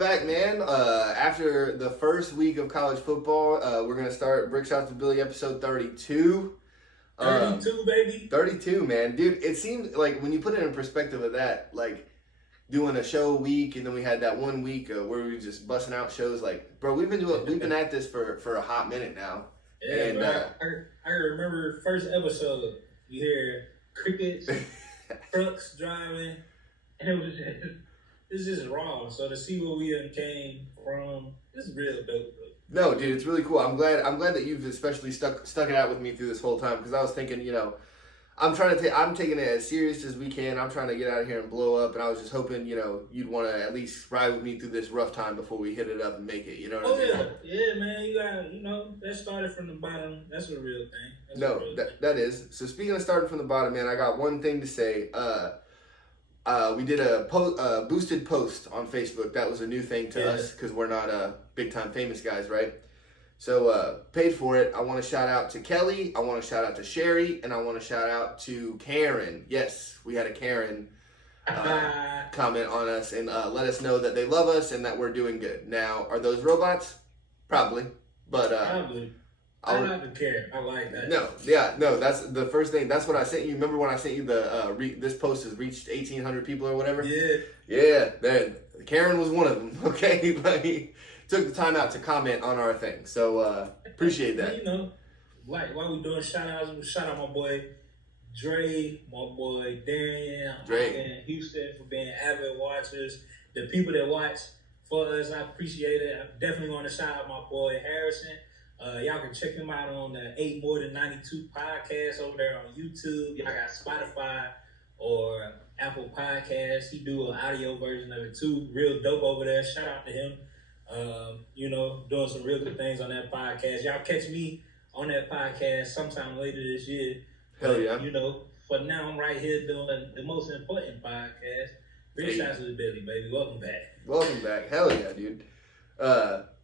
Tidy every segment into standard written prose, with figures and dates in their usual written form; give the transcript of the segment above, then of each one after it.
back, man. After the first week of college football, we're going to start Brick Shots with Billy episode 32. 32, baby. 32, man. Dude, it seems like when you put it in perspective of that, like doing a show a week, and then we had that 1 week where we were just busting out shows. Like, bro, we've been at this for a hot minute now. Yeah, and, I remember first episode, you hear crickets, trucks driving, and it's just raw. So to see where we came from, this is real dope, bro. No, dude, it's really cool. I'm glad that you've especially stuck it out with me through this whole time, because I was thinking, I'm taking it as serious as we can. I'm trying to get out of here and blow up, and I was just hoping, you'd want to at least ride with me through this rough time before we hit it up and make it. You know what I mean? Yeah, man. You got, that started from the bottom. That's a real thing. That is. So speaking of starting from the bottom, man, I got one thing to say. We did a boosted post on Facebook. That was a new thing to us because we're not big time famous guys, right? So paid for it. I want to shout out to Kelly. I want to shout out to Sherry, and I want to shout out to Karen. Yes, we had a Karen comment on us and let us know that they love us and that we're doing good. Now, are those robots? Probably, but probably. I don't care. I like that. No. That's the first thing. That's what I sent you. Remember when I sent you the this post has reached 1,800 people or whatever? Yeah. Karen was one of them. Okay, but he took the time out to comment on our thing. So appreciate that. Like while we doing shout outs, shout out my boy Dre, my boy Darian, and Houston for being avid watchers. The people that watch for us, I appreciate it. I definitely want to shout out my boy Harrison. Y'all can check him out on the 8 More Than 92 podcast over there on YouTube. Y'all got Spotify or Apple Podcasts. He do an audio version of it too. Real dope over there. Shout out to him. Doing some real good things on that podcast. Y'all catch me on that podcast sometime later this year. Hell yeah. For now I'm right here doing the most important podcast. Big shots to the Billy, baby. Welcome back. Hell yeah, dude.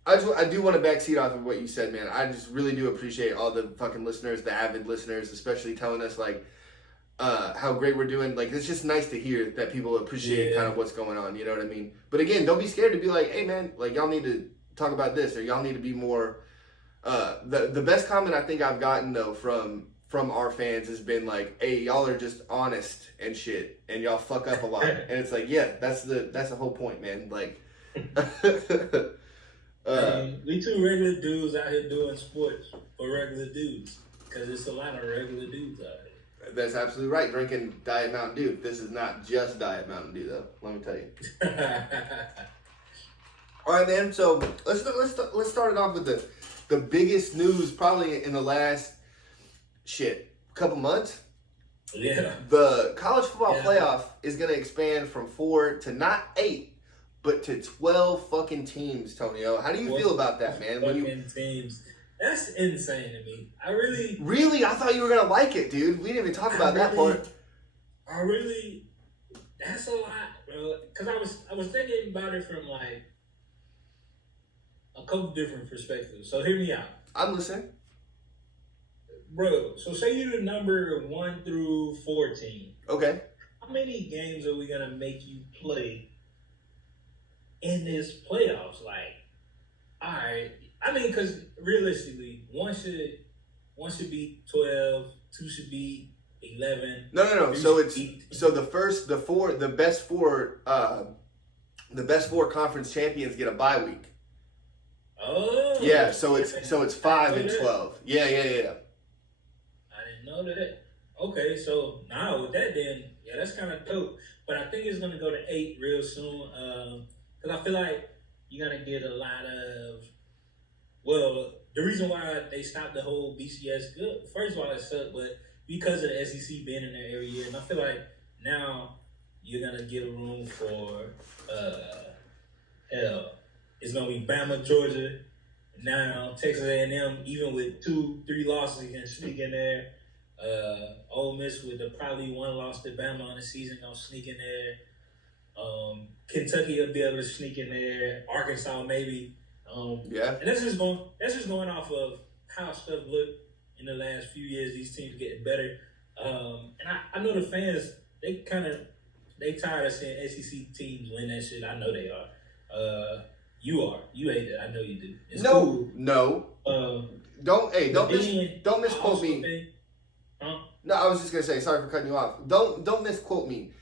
I do want to backseat off of what you said, man. I just really do appreciate all the fucking listeners, the avid listeners, especially telling us how great we're doing. Like, it's just nice to hear that people appreciate kind of what's going on. You know what I mean? But again, don't be scared to be like, hey man, like y'all need to talk about this, or y'all need to be more. The best comment I think I've gotten though from our fans has been like, hey, y'all are just honest and shit, and y'all fuck up a lot, and it's like, yeah, that's the whole point, man. Like. We two regular dudes out here doing sports for regular dudes, because it's a lot of regular dudes out here. That's absolutely right. Drinking Diet Mountain Dew. This is not just Diet Mountain Dew, though. Let me tell you. All right, man. So let's start it off with the biggest news probably in the last couple months. Yeah. The college football playoff is going to expand from 4 to not 8. But to 12 fucking teams, Tonio. How do you feel about that, man? Teams. That's insane to me. Really? I thought you were going to like it, dude. We didn't even talk about that part. That's a lot, bro. Because I was thinking about it from, like, a couple different perspectives. So hear me out. I'm listening. Bro, so say you're the number 1 through 14. Okay. How many games are we going to make you play in this playoffs? Like, all right. I mean, because realistically, one should be 12, 2 should be 11. No. So it's 18. So the best four conference champions get a bye week. Oh. Yeah. So it's 5 and 12. Yeah. I didn't know that. Okay, so now with that, then that's kind of dope. But I think it's gonna go to 8 real soon. Because I feel like you're going to get a lot of, the reason why they stopped the whole BCS, first of all, it sucked, but because of the SEC being in there every year, and I feel like now you're going to get a room for, it's going to be Bama, Georgia, now Texas A&M, even with 2-3 losses, you can sneak in there. Ole Miss with probably 1 loss to Bama on the season, going to sneak in there. Kentucky will be able to sneak in there. Arkansas maybe. And that's just going off of how stuff looked in the last few years. These teams getting better. And I know the fans, they tired of seeing SEC teams win that shit. I know they are. You are. You hate it. I know you do. It's no, cool. no. Don't misquote me. Huh? No, I was just gonna say, sorry for cutting you off. Don't misquote me.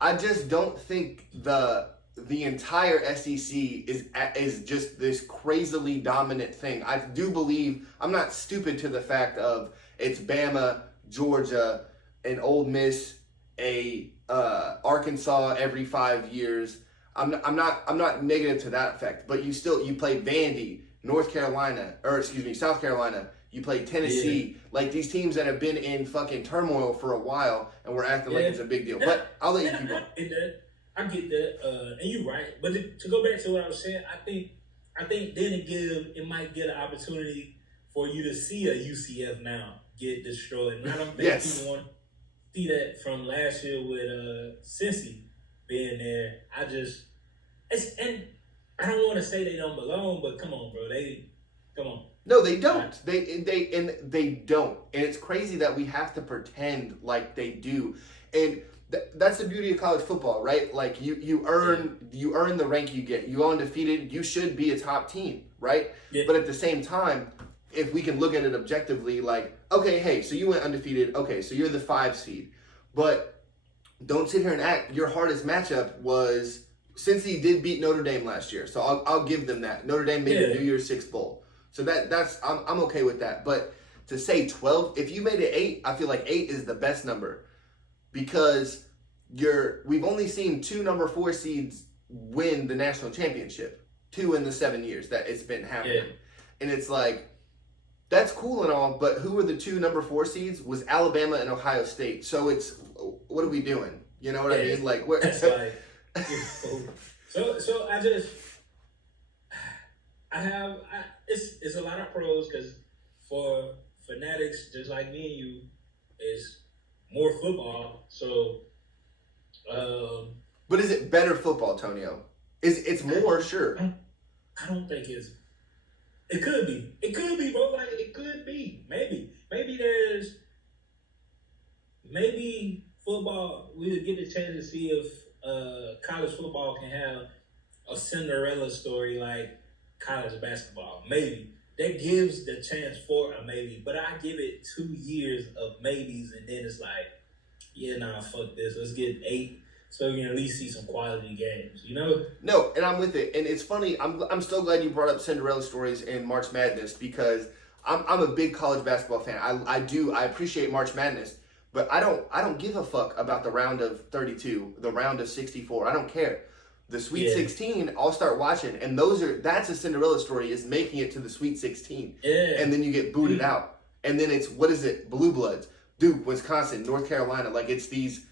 I just don't think the entire SEC is just this crazily dominant thing. I do believe I'm not stupid to the fact of it's Bama, Georgia, an Ole Miss, a Arkansas every 5 years. I'm not negative to that effect, but you play Vandy, South Carolina. You play Tennessee, like these teams that have been in fucking turmoil for a while, and we're acting like it's a big deal. But I'll let you keep going. I get that, and you're right. But to go back to what I was saying, I think then it might get an opportunity for you to see a UCF now get destroyed. And I don't think people want to see that from last year with Cincy being there. And I don't want to say they don't belong, but come on, bro, come on. No, they don't. They don't. And it's crazy that we have to pretend like they do. And that's the beauty of college football, right? Like you earn the rank you get. You go undefeated, you should be a top team, right? Yeah. But at the same time, if we can look at it objectively, like, okay, hey, so you went undefeated. Okay, so you're the 5 seed. But don't sit here and act. Your hardest matchup was Cincy did beat Notre Dame last year, so I'll give them that. Notre Dame made a New Year's Six bowl. So that's I'm okay with that. But to say 12, if you made it 8, I feel like 8 is the best number because we've only seen 2 number 4 seeds win the national championship, 2 in the 7 years that it's been happening. Yeah. And it's like that's cool and all, but who were the 2 number 4 seeds? Was Alabama and Ohio State. So it's what are we doing? You know what I mean? Like what? That's like so it's a lot of pros because for fanatics just like me and you, it's more football. So, but is it better football, Tonio? It's more sure? I don't think it's. It could be. It could be, bro. Like it could be. Maybe football. We'll get the chance to see if college football can have a Cinderella story like college basketball. Maybe that gives the chance for a maybe, but I give it 2 years of maybes, and then it's like, fuck this. Let's get 8, so we can at least see some quality games. You know? No, and I'm with it. And it's funny. I'm so glad you brought up Cinderella stories in March Madness because I'm a big college basketball fan. I appreciate March Madness. But I don't give a fuck about the round of 32, the round of 64. I don't care. The Sweet 16, I'll start watching, and that's a Cinderella story. Is making it to the Sweet 16, and then you get booted out, and then it's what is it? Blue Bloods, Duke, Wisconsin, North Carolina. Like it's these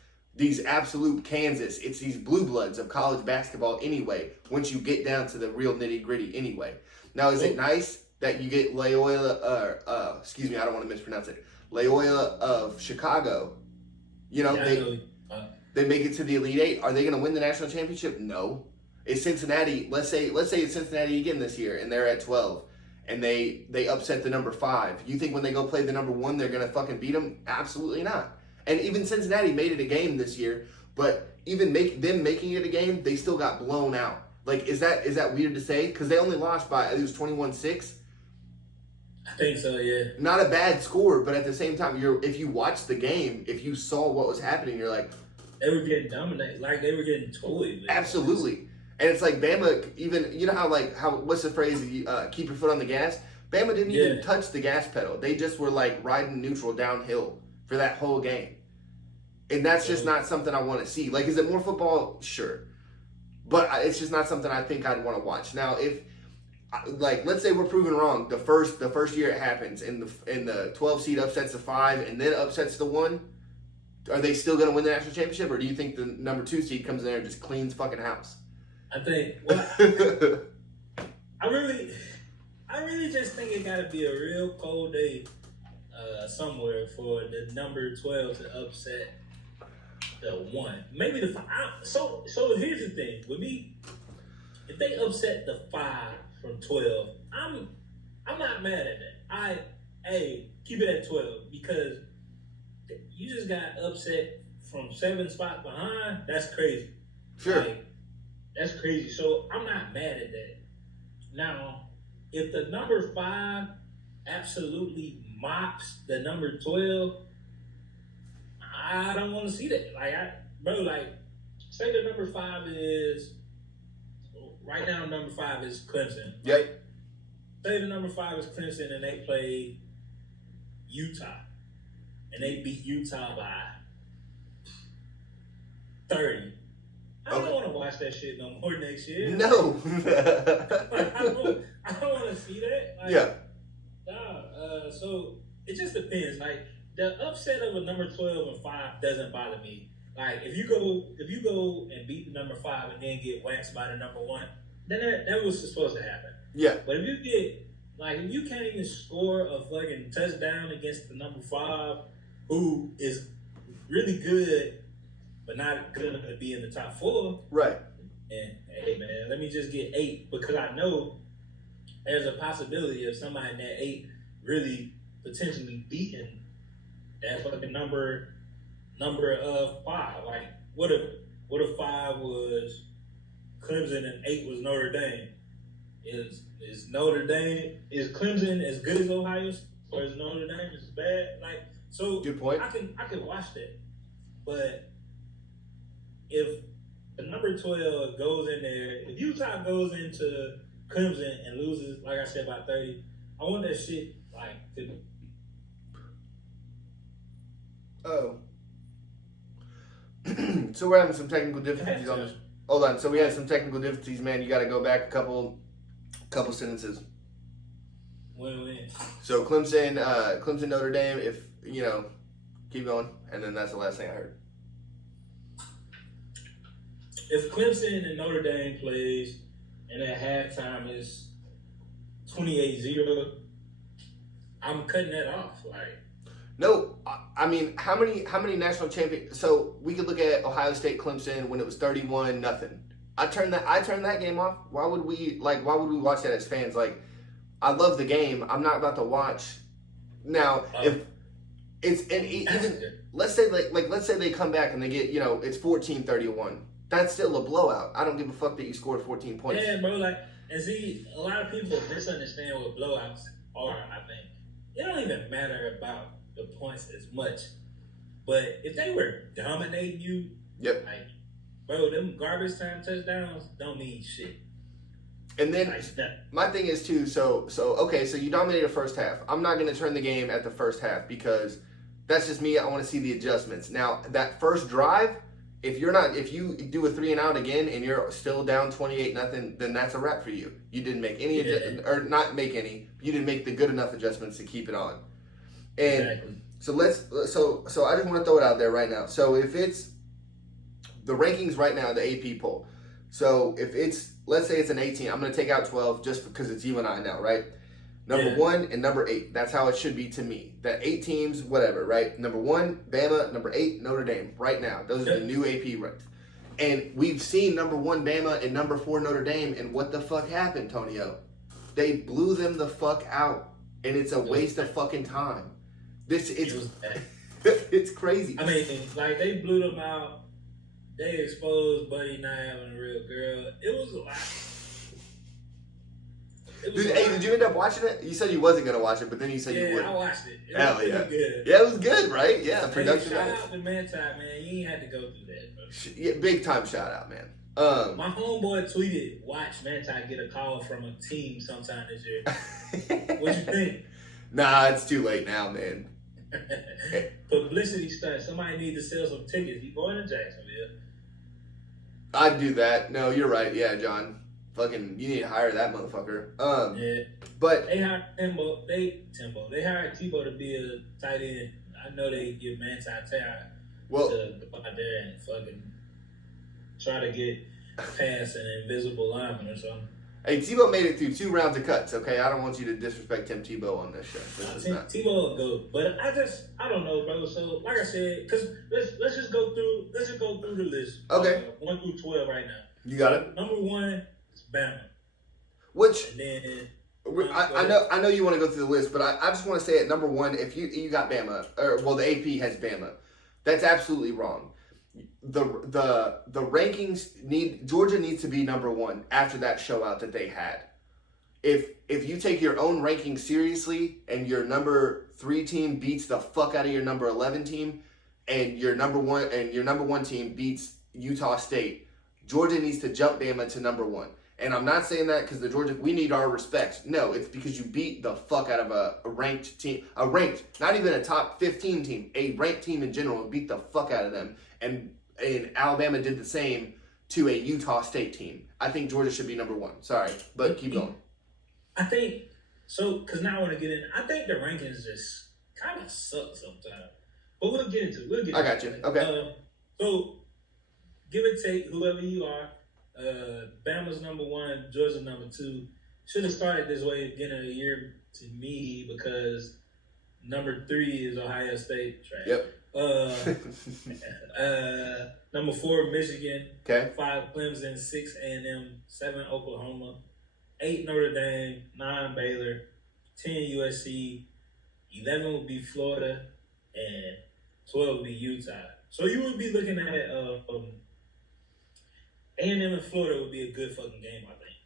absolute Kansas. It's these blue bloods of college basketball anyway. Once you get down to the real nitty gritty anyway. Now is it nice that you get Loyola? I don't want to mispronounce it. Loyola of Chicago, they make it to the Elite 8. Are they going to win the national championship? No. Is Cincinnati? Let's say it's Cincinnati again this year, and they're at 12, and they upset the number 5. You think when they go play the number 1, they're going to fucking beat them? Absolutely not. And even Cincinnati made it a game this year, but even them making it a game, they still got blown out. Like, is that weird to say? Because they only lost by it was 21-6. I think so, yeah. Not a bad score, but at the same time, if you watched the game, if you saw what was happening, you're like, they were getting dominated, like they were getting toyed. Absolutely, and it's like Bama. Even how what's the phrase? Keep your foot on the gas. Bama didn't even touch the gas pedal. They just were like riding neutral downhill for that whole game, and that's just not something I want to see. Like, is it more football? Sure, but it's just not something I think I'd want to watch. Now, if let's say we're proven wrong, the first year it happens, and the 12 seed upsets the 5, and then upsets the 1. Are they still going to win the national championship, or do you think the number 2 seed comes in there and just cleans fucking house? I think. Well, I really just think it got to be a real cold day somewhere for the number 12 to upset the 1. Maybe the 5. So here's the thing with me: if they upset the 5 from 12, I'm not mad at that. Keep it at 12 because you just got upset from 7 spots behind. That's crazy. Sure. That's crazy. So I'm not mad at that. Now, if the number 5 absolutely mops the number 12, I don't want to see that. Like, say the number 5 is right now. Number 5 is Clemson. Yep. Right? Say the number 5 is Clemson and they play Utah, and they beat Utah by 30. I don't want to watch that shit no more next year. No. I don't want to see that. Like, yeah. So it just depends. Like the upset of a number 12 and 5 doesn't bother me. Like if you go and beat the number 5 and then get waxed by the number 1, then that was supposed to happen. Yeah. But if you can't even score a fucking touchdown against the number 5, who is really good, but not good enough to be in the top 4. Right. And hey man, let me just get 8 because I know there's a possibility of somebody in that 8 really potentially beating that fucking number of 5. Like what if 5 was Clemson and 8 was Notre Dame? Is Clemson as good as Ohio State, or is Notre Dame as bad? Like so, good point. I can watch that, but if the number 12 goes in there, if Utah goes into Clemson and loses, like I said, by 30, I want that shit like to. Oh. So we're having some technical difficulties on this. Hold on. So we had some technical difficulties, man. You got to go back a couple sentences. Win. So Clemson, Notre Dame. If keep going, and then that's the last thing I heard. If Clemson and Notre Dame plays, and at halftime is 28-0, I'm cutting that off. Like, no, I mean, how many national champions? So we could look at Ohio State, Clemson when it was 31-0. I turned that game off. Why would we watch that as fans? Like, I love the game. I'm not about to watch. Now, if it's even let's say let's say they come back and they get it's 14-31. That's still a blowout. I don't give a fuck that you scored 14 points. Yeah, bro. Like, and see, a lot of people misunderstand what blowouts are. I think it don't even matter about the points as much. But if they were dominating you, yep. Like, bro, them garbage time touchdowns don't mean shit. And then my thing is too. So okay. So you dominated the first half. I'm not going to turn the game at the first half because that's just me. I want to see the adjustments. Now that first drive. If you do a 3-and-out again and you're still down 28-0, then that's a wrap for you. You didn't make any or not make any. You didn't make the good enough adjustments to keep it on. And exactly. So I just want to throw it out there right now. So if it's the rankings right now, the AP poll. So if let's say it's an 18, I'm going to take out 12 just because it's you and I now, right? Number 1 and number 8. That's how it should be to me. That 8 teams, whatever, right? Number 1, Bama. Number 8, Notre Dame. Right now, those are the new AP ranks. And we've seen number 1 Bama and number 4 Notre Dame. And what the fuck happened, Tonio? They blew them the fuck out, and it's a waste of fucking time. It's crazy. I mean, like they blew them out. They exposed Buddy not having a real girl. It was a lot. Did you end up watching it? You said you wasn't gonna watch it, but then you said you would. Yeah, I watched it. It Hell was yeah. good. Yeah, it was good, right? Yeah, production. Shout out to Manti, man. You ain't had to go through that, bro. Yeah, big time shout out, man. My homeboy tweeted, "Watch Manti get a call from a team sometime this year." What you think? Nah, it's too late now, man. Publicity stunt. Somebody need to sell some tickets. He going to Jacksonville. I'd do that. No, you're right. Yeah, John. Fucking, you need to hire that motherfucker. Yeah. But they hired Timbo. They hired Tebow to be a tight end. I know they give Manti time to go out there and fucking try to get past an invisible lineman or something. Hey, Tebow made it through 2 rounds of cuts, okay? I don't want you to disrespect Tim Tebow on this show. Tebow will go. But I don't know, bro. So, like I said, because let's just go through the list. Okay. 1 through 12 right now. You got it? Number 1 is Bama. Which, and then, I know you want to go through the list, but I just want to say at number 1, if you got Bama, the AP has Bama. That's absolutely wrong. the rankings Georgia needs to be number one after that showout that they had. If you take your own rankings seriously and your number 3 team beats the fuck out of your number 11 team, and your number one team beats Utah State, Georgia needs to jump Bama to number 1. And I'm not saying that because we need our respect. No, it's because you beat the fuck out of a ranked team, not even a top 15 team, a ranked team in general, beat the fuck out of them. And Alabama did the same to a Utah State team. I think Georgia should be number 1. Sorry, but keep going. I think so because now I want to get in. I think the rankings just kind of suck sometimes, but we'll get into it. I got you. Okay. So give or take, whoever you are. Bama's number 1, Georgia number 2. Should have started this way beginning of the year to me because number 3 is Ohio State. Trash. Yep. Number 4 Michigan. Okay. 5 Clemson. 6 A&M. 7 Oklahoma. 8 Notre Dame. 9 Baylor. 10 USC. 11 would be Florida, and 12 would be Utah. So you would be looking at A&M and Florida would be a good fucking game, I think.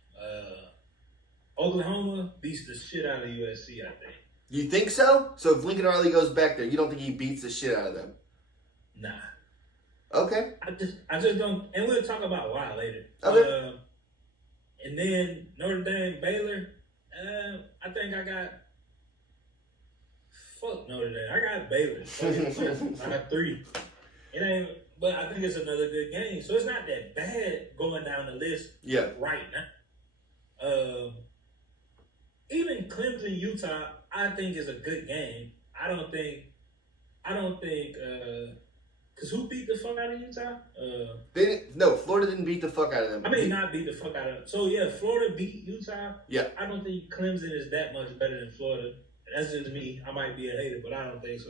Oklahoma beats the shit out of USC, I think. You think so? So if Lincoln Riley goes back there, you don't think he beats the shit out of them? Nah. Okay. I just don't, and we'll talk about why later. Okay. And then Notre Dame, Baylor. I think I got. Fuck Notre Dame. I got Baylor. I got 3. It ain't. But I think it's another good game. So it's not that bad going down the list right now. Even Clemson, Utah, I think is a good game. I don't think, because who beat the fuck out of Utah? Florida didn't beat the fuck out of them. I mean, not beat the fuck out of them. So, yeah, Florida beat Utah. Yeah. I don't think Clemson is that much better than Florida. That's just me. I might be a hater, but I don't think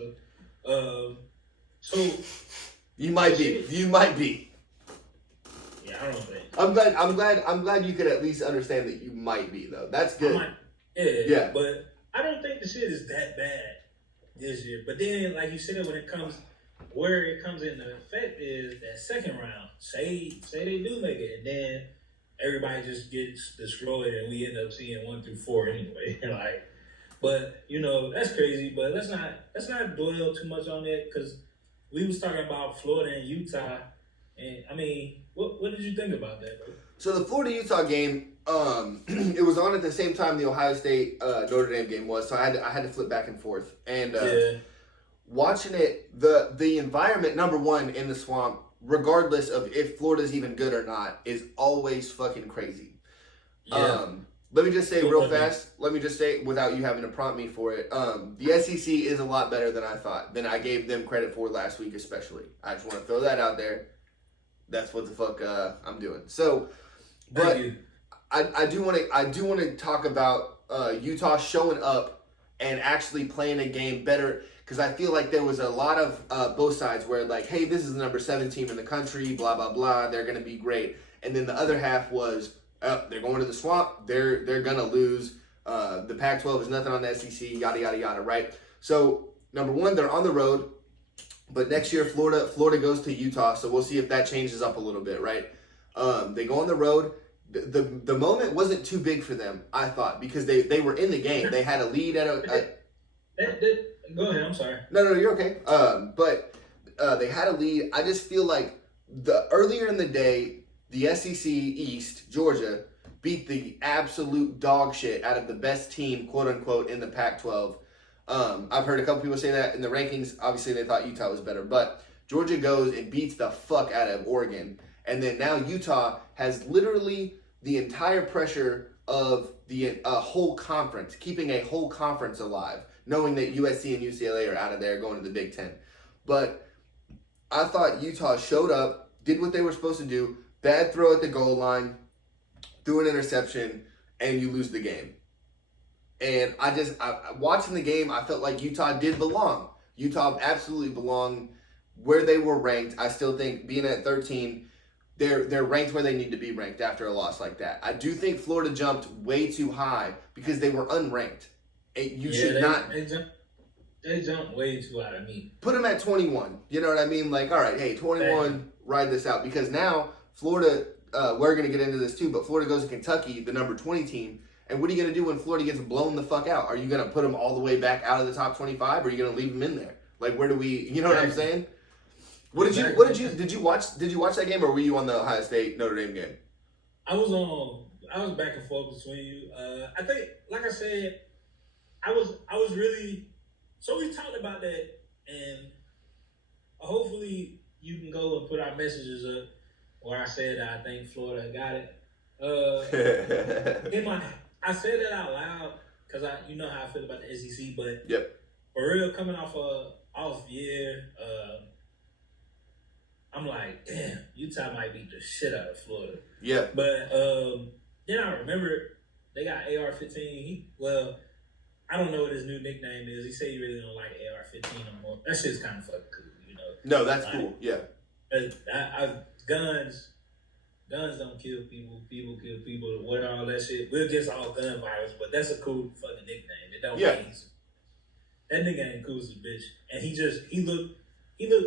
so. You might be. Yeah, I don't think. I'm glad you could at least understand that you might be though. That's good. Yeah. But I don't think the shit is that bad this year. But then, like you said, where it comes into effect is that second round. Say they do make it, and then everybody just gets destroyed, and we end up seeing 1 through 4 anyway. But that's crazy. But let's not dwell too much on that because. We was talking about Florida and Utah, and I mean, what did you think about that, bro? So the Florida-Utah game, it was on at the same time the Ohio State Notre Dame game was, so I had to flip back and forth. And watching it, the environment, number 1 in the swamp, regardless of if Florida's even good or not, is always fucking crazy. Yeah. Let me just say real fast, without you having to prompt me for it, the SEC is a lot better than I thought, than I gave them credit for last week especially. I just want to throw that out there. That's what the fuck I'm doing. So, but I do want to talk about Utah showing up and actually playing a game better because I feel like there was a lot of both sides where like, hey, this is the number 7 team in the country, blah, blah, blah, they're going to be great. And then the other half was, they're going to the swamp. They're gonna lose. The Pac-12 is nothing on the SEC. Yada yada yada. Right. So number 1, they're on the road, but next year Florida goes to Utah. So we'll see if that changes up a little bit. Right. They go on the road. The moment wasn't too big for them, I thought, because they were in the game. They had a lead at a. Go ahead. I'm sorry. No, you're okay. But they had a lead. I just feel like earlier in the day. The SEC East, Georgia, beat the absolute dog shit out of the best team, quote unquote, in the Pac-12. I've heard a couple people say that in the rankings. Obviously, they thought Utah was better. But Georgia goes and beats the fuck out of Oregon. And then now Utah has literally the entire pressure of the whole conference, keeping a whole conference alive, knowing that USC and UCLA are out of there going to the Big Ten. But I thought Utah showed up, did what they were supposed to do. Bad throw at the goal line, threw an interception, and you lose the game. And watching the game, I felt like Utah did belong. Utah absolutely belonged where they were ranked. I still think being at 13, they're ranked where they need to be ranked after a loss like that. I do think Florida jumped way too high because they were unranked. You should not. They jumped way too out of me. Put them at 21. You know what I mean? Like, all right, hey, 21, ride this out. Because now, Florida, we're going to get into this too, but Florida goes to Kentucky, the number 20 team. And what are you going to do when Florida gets blown the fuck out? Are you going to put them all the way back out of the top 25, or are you going to leave them in there? Like, where do we, you know what I'm saying? Did you watch that game, or were you on the Ohio State Notre Dame game? I was back and forth between you. I think, like I said, I was really. So we talked about that, and hopefully you can go and put our messages up where I said that I think Florida got it. I said that out loud because you know how I feel about the SEC, but yep. For real, coming off a off year, I'm like, damn, Utah might beat the shit out of Florida. Yeah. But then I remember they got AR-15. I don't know what his new nickname is. He said he really don't like AR-15 no more. That shit's kind of fucking cool, you know. No, that's cool. Yeah. Guns don't kill people. People kill people. What all that shit. We're against all gun violence, but that's a cool fucking nickname. It don't mean that nigga ain't cool as a bitch. And he looked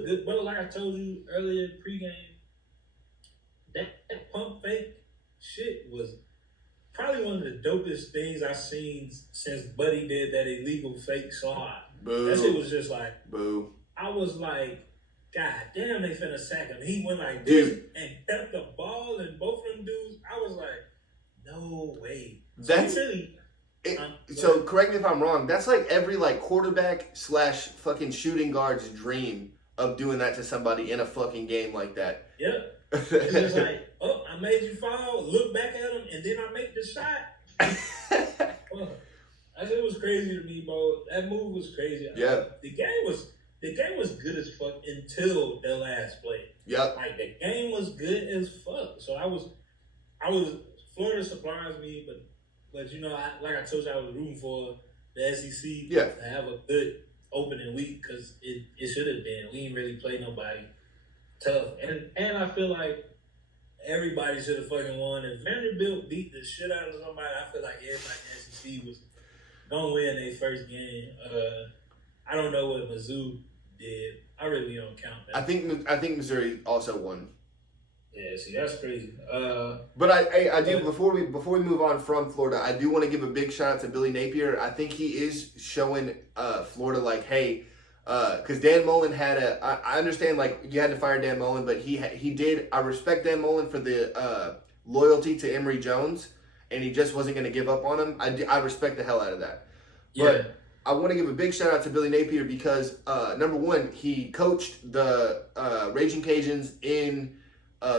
good, bro. Like I told you earlier pregame, that pump fake shit was probably one of the dopest things I've seen since Buddy did that illegal fake slide. Boo. That shit was just like, boo. I was like, God damn, they finna sack him. He went like this and kept the ball, and both of them dudes, I was like, no way. That's really. So correct me if I'm wrong. That's like every like quarterback / fucking shooting guard's dream of doing that to somebody in a fucking game like that. Yeah. It's just like, oh, I made you fall, look back at him, and then I make the shot. That shit was crazy to me, bro. That move was crazy. Yeah. The game was good as fuck until the last play. Yep. Like the game was good as fuck. So I was Florida surprised me, but you know, like I told you, I was rooting for the SEC to have a good opening week because it should have been. We didn't really play nobody tough, and I feel like everybody should have fucking won. If Vanderbilt beat the shit out of somebody, I feel like everybody in the SEC was gonna win their first game. I don't know what Mizzou did. I really don't count that. I think Missouri also won. Yeah, see, that's crazy. But I do before we move on from Florida, I do want to give a big shout out to Billy Napier. I think he is showing Florida like, hey, because Dan Mullen had I understand like you had to fire Dan Mullen, but he did. I respect Dan Mullen for the loyalty to Emory Jones, and he just wasn't going to give up on him. I respect the hell out of that. Yeah. But I want to give a big shout out to Billy Napier because number one, he coached the Raging Cajuns in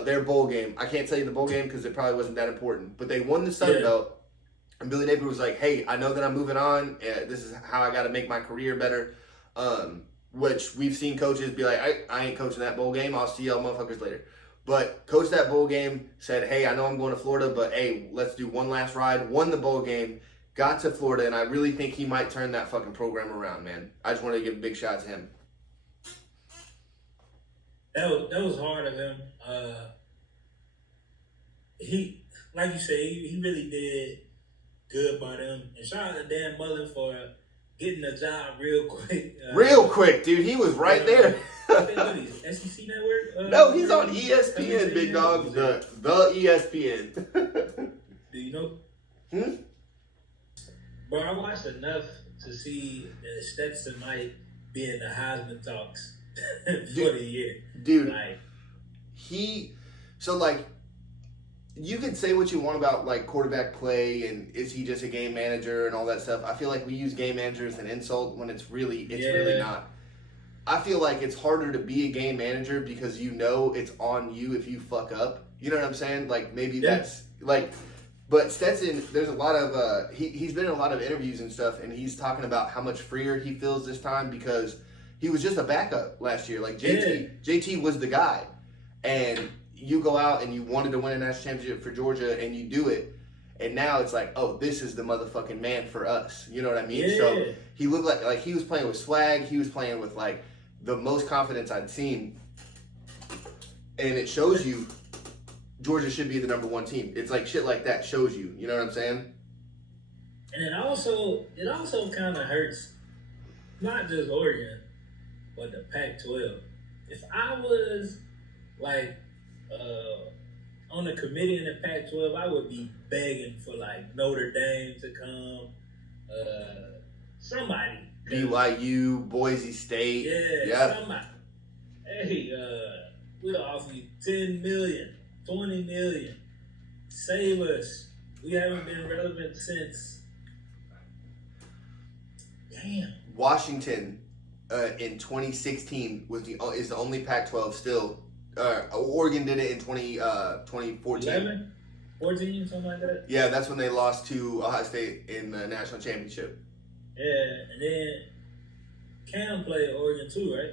their bowl game. I can't tell you the bowl game because it probably wasn't that important, but they won the Sun Belt. And Billy Napier was like, hey, I know that I'm moving on. This is how I got to make my career better. Which we've seen coaches be like, I ain't coaching that bowl game. I'll see y'all motherfuckers later. But coached that bowl game, said, hey, I know I'm going to Florida, but hey, let's do one last ride. Won the bowl game, got to Florida, and I really think he might turn that fucking program around, man. I just wanted to give a big shout to him. That was hard of him. He, like you say, he really did good by them. And shout out to Dan Mullen for getting the job real quick. Real quick, dude. He was right there. What is it, SEC Network? No, he's on ESPN, big dog. The ESPN. Do you know? Bro, I watched enough to see that Stetson might be in the Heisman talks for the year. Dude, you could say what you want about like quarterback play and is he just a game manager and all that stuff. I feel like we use game manager as an insult when it's really not. I feel like it's harder to be a game manager because you know it's on you if you fuck up. You know what I'm saying? Like maybe that's like, but Stetson, there's a lot of he's been in a lot of interviews and stuff, and he's talking about how much freer he feels this time because he was just a backup last year. Like JT was the guy, and you go out and you wanted to win a national championship for Georgia and you do it, and now it's like, oh, this is the motherfucking man for us. You know what I mean? Yeah. So he looked like he was playing with swag. He was playing with like the most confidence I'd seen, and it shows you Georgia should be the number one team. It's like shit like that shows you. You know what I'm saying? And it also kind of hurts not just Oregon, but the Pac-12. If I was like on the committee in the Pac-12, I would be begging for like Notre Dame to come, somebody. BYU, Boise State. Yeah, somebody. Hey, we'll offer you 10 million, 20 million. Save us. We haven't been relevant since. Damn. Washington in 2016 is the only Pac-12 still. Oregon did it in 2014. 11? 14, something like that? Yeah, that's when they lost to Ohio State in the national championship. Yeah, and then Cam played Oregon too, right?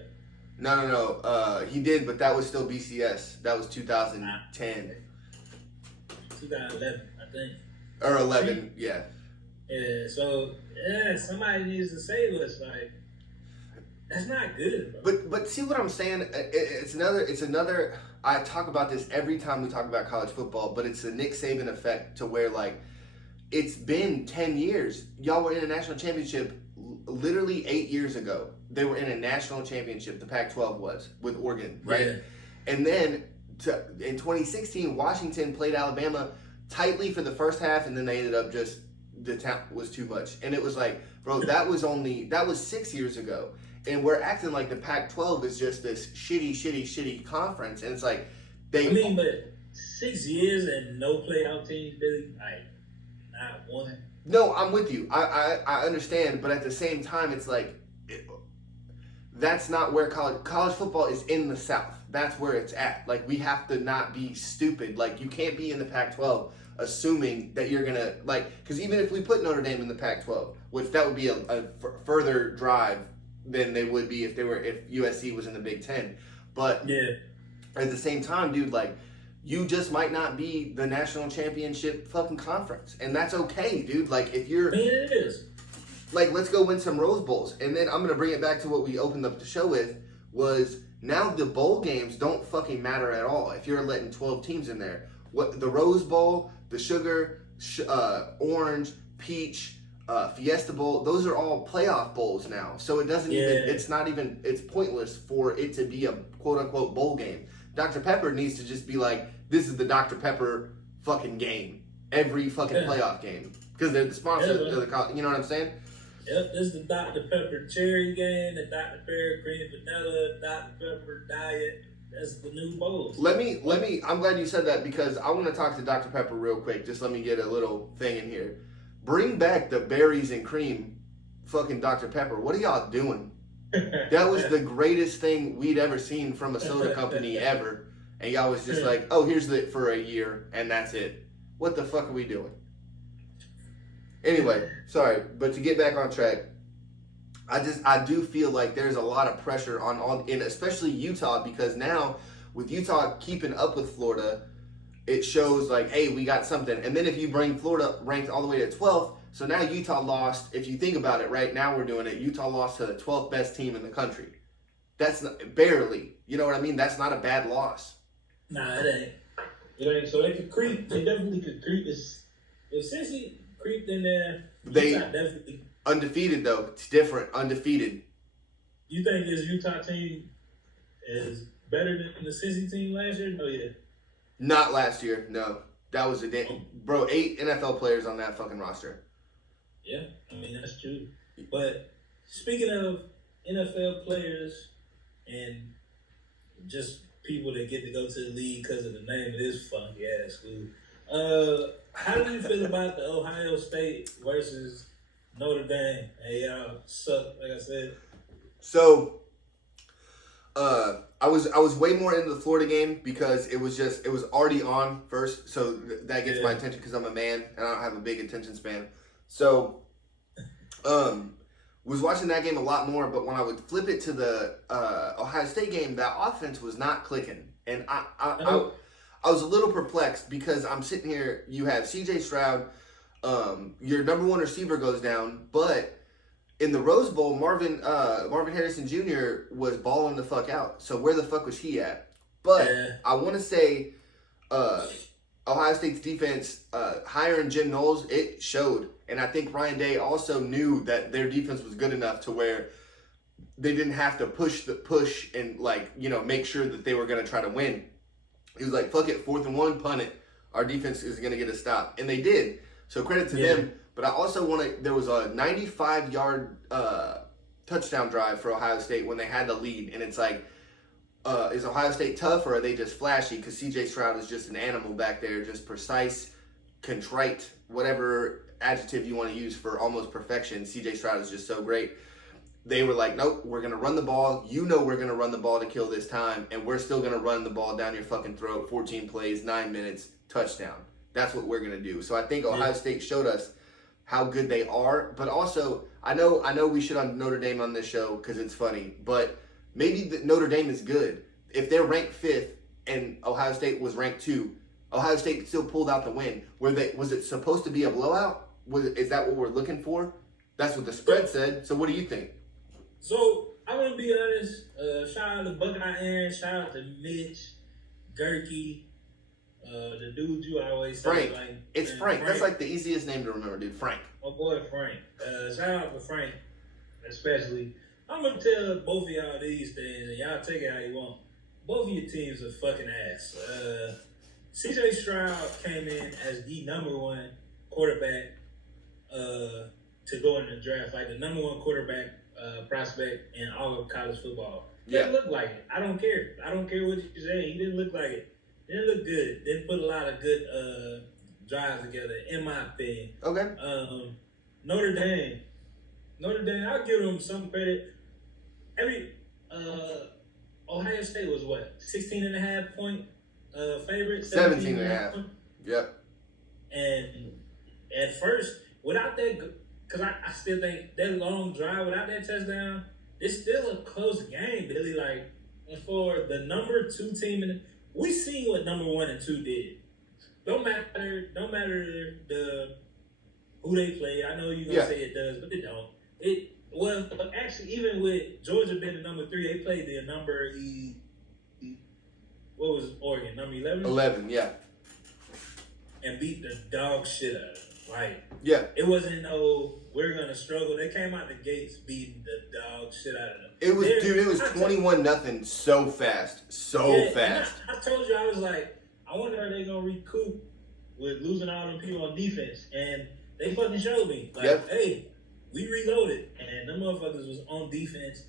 No. He did, but that was still BCS. That was 2010. 2011, I think. Or 11, yeah. Yeah, so, somebody needs to save us. Like, that's not good, bro. But see what I'm saying? It's another. I talk about this every time we talk about college football, but it's the Nick Saban effect to where, like, it's been 10 years. Y'all were in a national championship literally 8 years ago. They were in a national championship, the Pac-12 was, with Oregon, right? Yeah. And then in 2016, Washington played Alabama tightly for the first half, and then they ended up just, the talent was too much. And it was like, bro, that was 6 years ago. And we're acting like the Pac-12 is just this shitty conference. And it's like, but 6 years and no playoff teams, Billy, like, not one. No, I'm with you. I understand, but at the same time, it's like, that's not where college football is in the South. That's where it's at. Like, we have to not be stupid. Like, you can't be in the Pac-12 assuming that you're gonna, like, because even if we put Notre Dame in the Pac-12, which that would be a further drive than they would be if USC was in the Big Ten. But yeah, at the same time, dude, like, you just might not be the national championship fucking conference, and that's okay, dude. Like, if you're, it is. Like, let's go win some Rose Bowls. And then I'm gonna bring it back to what we opened up the show with, was now the bowl games don't fucking matter at all if you're letting 12 teams in there. What the Rose Bowl, the Sugar, Orange, Peach, Fiesta Bowl, those are all playoff bowls now. So it doesn't it's pointless for it to be a quote-unquote bowl game. Dr. Pepper needs to just be like, this is the Dr. Pepper fucking game. Every fucking playoff game. Because they're the sponsor of the, you know what I'm saying? Yep, this is the Dr. Pepper cherry game, the Dr. Pepper cream vanilla, Dr. Pepper diet. That's the new bowls. Let me, I'm glad you said that, because I want to talk to Dr. Pepper real quick. Just let me get a little thing in here. Bring back the berries and cream fucking Dr. Pepper. What are y'all doing? That was the greatest thing we'd ever seen from a soda company ever. And y'all was just like, oh, here's it for a year, and that's it. What the fuck are we doing? Anyway, sorry, but to get back on track, I do feel like there's a lot of pressure on and especially Utah, because now with Utah keeping up with Florida, it shows like, hey, we got something. And then if you bring Florida ranked all the way to 12th, so now Utah lost. If you think about it, right now we're doing it. Utah lost to the 12th best team in the country. That's barely. You know what I mean? That's not a bad loss. Nah, it ain't. It ain't. So they could creep. They definitely could creep. If Cincy creeped in there, they definitely undefeated though. It's different. Undefeated. You think this Utah team is better than the Cincy team last year? No, yeah. Not last year. No, that was bro. 8 NFL players on that fucking roster. Yeah, I mean that's true. But speaking of NFL players and just people that get to go to the league because of the name of this funky ass school, how do you feel about the Ohio State versus Notre Dame? Hey, y'all suck, like I said. So, I was way more into the Florida game because it was already on first, so that gets my attention because I'm a man and I don't have a big attention span. So, was watching that game a lot more, but when I would flip it to the Ohio State game, that offense was not clicking, and I was a little perplexed because I'm sitting here. You have C.J. Stroud, your number one receiver goes down, but in the Rose Bowl, Marvin Harrison Jr. was balling the fuck out. So where the fuck was he at? But I want to say Ohio State's defense, hiring Jim Knowles, it showed. And I think Ryan Day also knew that their defense was good enough to where they didn't have to push and like, you know, make sure that they were going to try to win. He was like, fuck it, 4th and 1, punt it. Our defense is going to get a stop. And they did. So credit to them. But I also want to, there was a 95-yard touchdown drive for Ohio State when they had the lead. And it's like, is Ohio State tough or are they just flashy? Because C.J. Stroud is just an animal back there, just precise, contrite, whatever adjective you want to use for almost perfection. C.J. Stroud is just so great. They were like, nope, we're going to run the ball. You know we're going to run the ball to kill this time, and we're still going to run the ball down your fucking throat, 14 plays, 9 minutes, touchdown. That's what we're going to do. So I think Ohio State showed us how good they are. But also, I know we should on Notre Dame on this show because it's funny, but maybe Notre Dame is good. If they're ranked 5th and Ohio State was ranked 2, Ohio State still pulled out the win. Was it supposed to be a blowout? Is that what we're looking for? That's what the spread said. So what do you think? So I'm gonna be honest. Shout out to Buckeye Aaron. Shout out to Mitch, Gerke, the dude you always say. Frank. Like, It's Frank. That's like the easiest name to remember, dude. Frank. My boy Frank. Shout out to Frank, especially. I'm gonna tell both of y'all these things, and y'all take it how you want. Both of your teams are fucking ass. C.J. Stroud came in as the number 1 quarterback to go in the draft, like the number 1 quarterback prospect in all of college football. Didn't look like it. I don't care. I don't care what you say. He didn't look like it. Didn't look good. Didn't put a lot of good drives together, in my opinion. Okay. Notre Dame, I'll give them some credit. Ohio State was what, 16.5 point favorite? 17.5. Yep. And at first, without that, because I still think that long drive without that touchdown, it's still a close game, Billy. Like, for the number 2 team, we seen what number 1 and 2 did. Don't matter who they play. I know you're gonna say it does, but it don't. Actually, even with Georgia being the number 3, they played the number what was Oregon, number 11? 11, yeah. And beat the dog shit out of them. Like, it wasn't we're gonna struggle. They came out the gates beating the dog shit out of them. It was 21-0 so fast. Fast. I told you, I was like, I wonder are they gonna recoup with losing all them people on defense. And they fucking showed me. Like, hey, we reloaded. And them motherfuckers was on defense.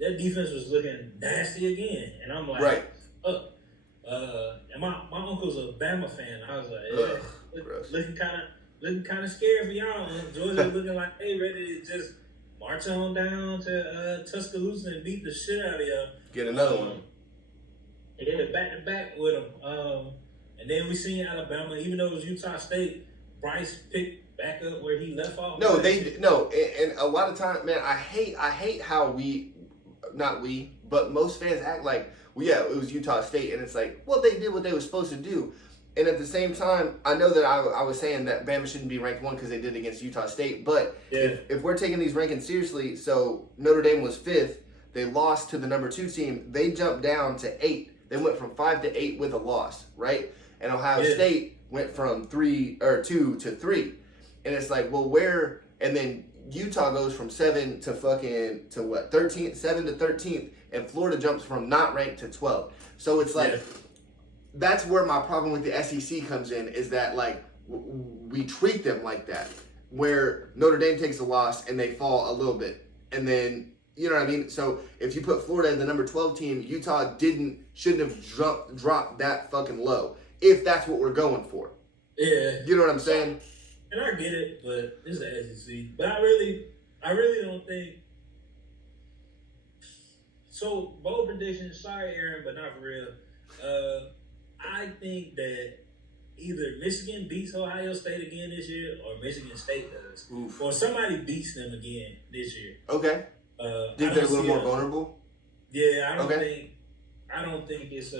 Their defense was looking nasty again. And I'm like, and my uncle's a Bama fan. I was like, looking kind of scared for y'all. And Georgia looking like they ready to just march on down to Tuscaloosa and beat the shit out of y'all. Get another one. Yeah, back to back with them. And then we seen Alabama, even though it was Utah State, Bryce picked back up where he left off. And a lot of times, man, I hate how but most fans act like, it was Utah State, and it's like, well, they did what they were supposed to do. And at the same time, I know that I was saying that Bama shouldn't be ranked 1 because they did against Utah State, but if we're taking these rankings seriously, so Notre Dame was 5th, they lost to the number 2 team, they jumped down to 8. They went from 5 to 8 with a loss, right? And Ohio State went from 2 to 3. And it's like, well, where? And then Utah goes from 7 to 13th, 7 to 13th, and Florida jumps from not ranked to 12. So it's like, that's where my problem with the SEC comes in, is that like we treat them like that, where Notre Dame takes a loss and they fall a little bit, and then you know what I mean. So if you put Florida as the number 12 team, Utah shouldn't have dropped that fucking low. If that's what we're going for, you know what I'm saying. And I get it, but it's the SEC. But I really don't think. So bold predictions. Sorry, Aaron, but not for real. I think that either Michigan beats Ohio State again this year, or Michigan State does, or somebody beats them again this year. Okay. Think they're a little more vulnerable? Yeah, I don't think it's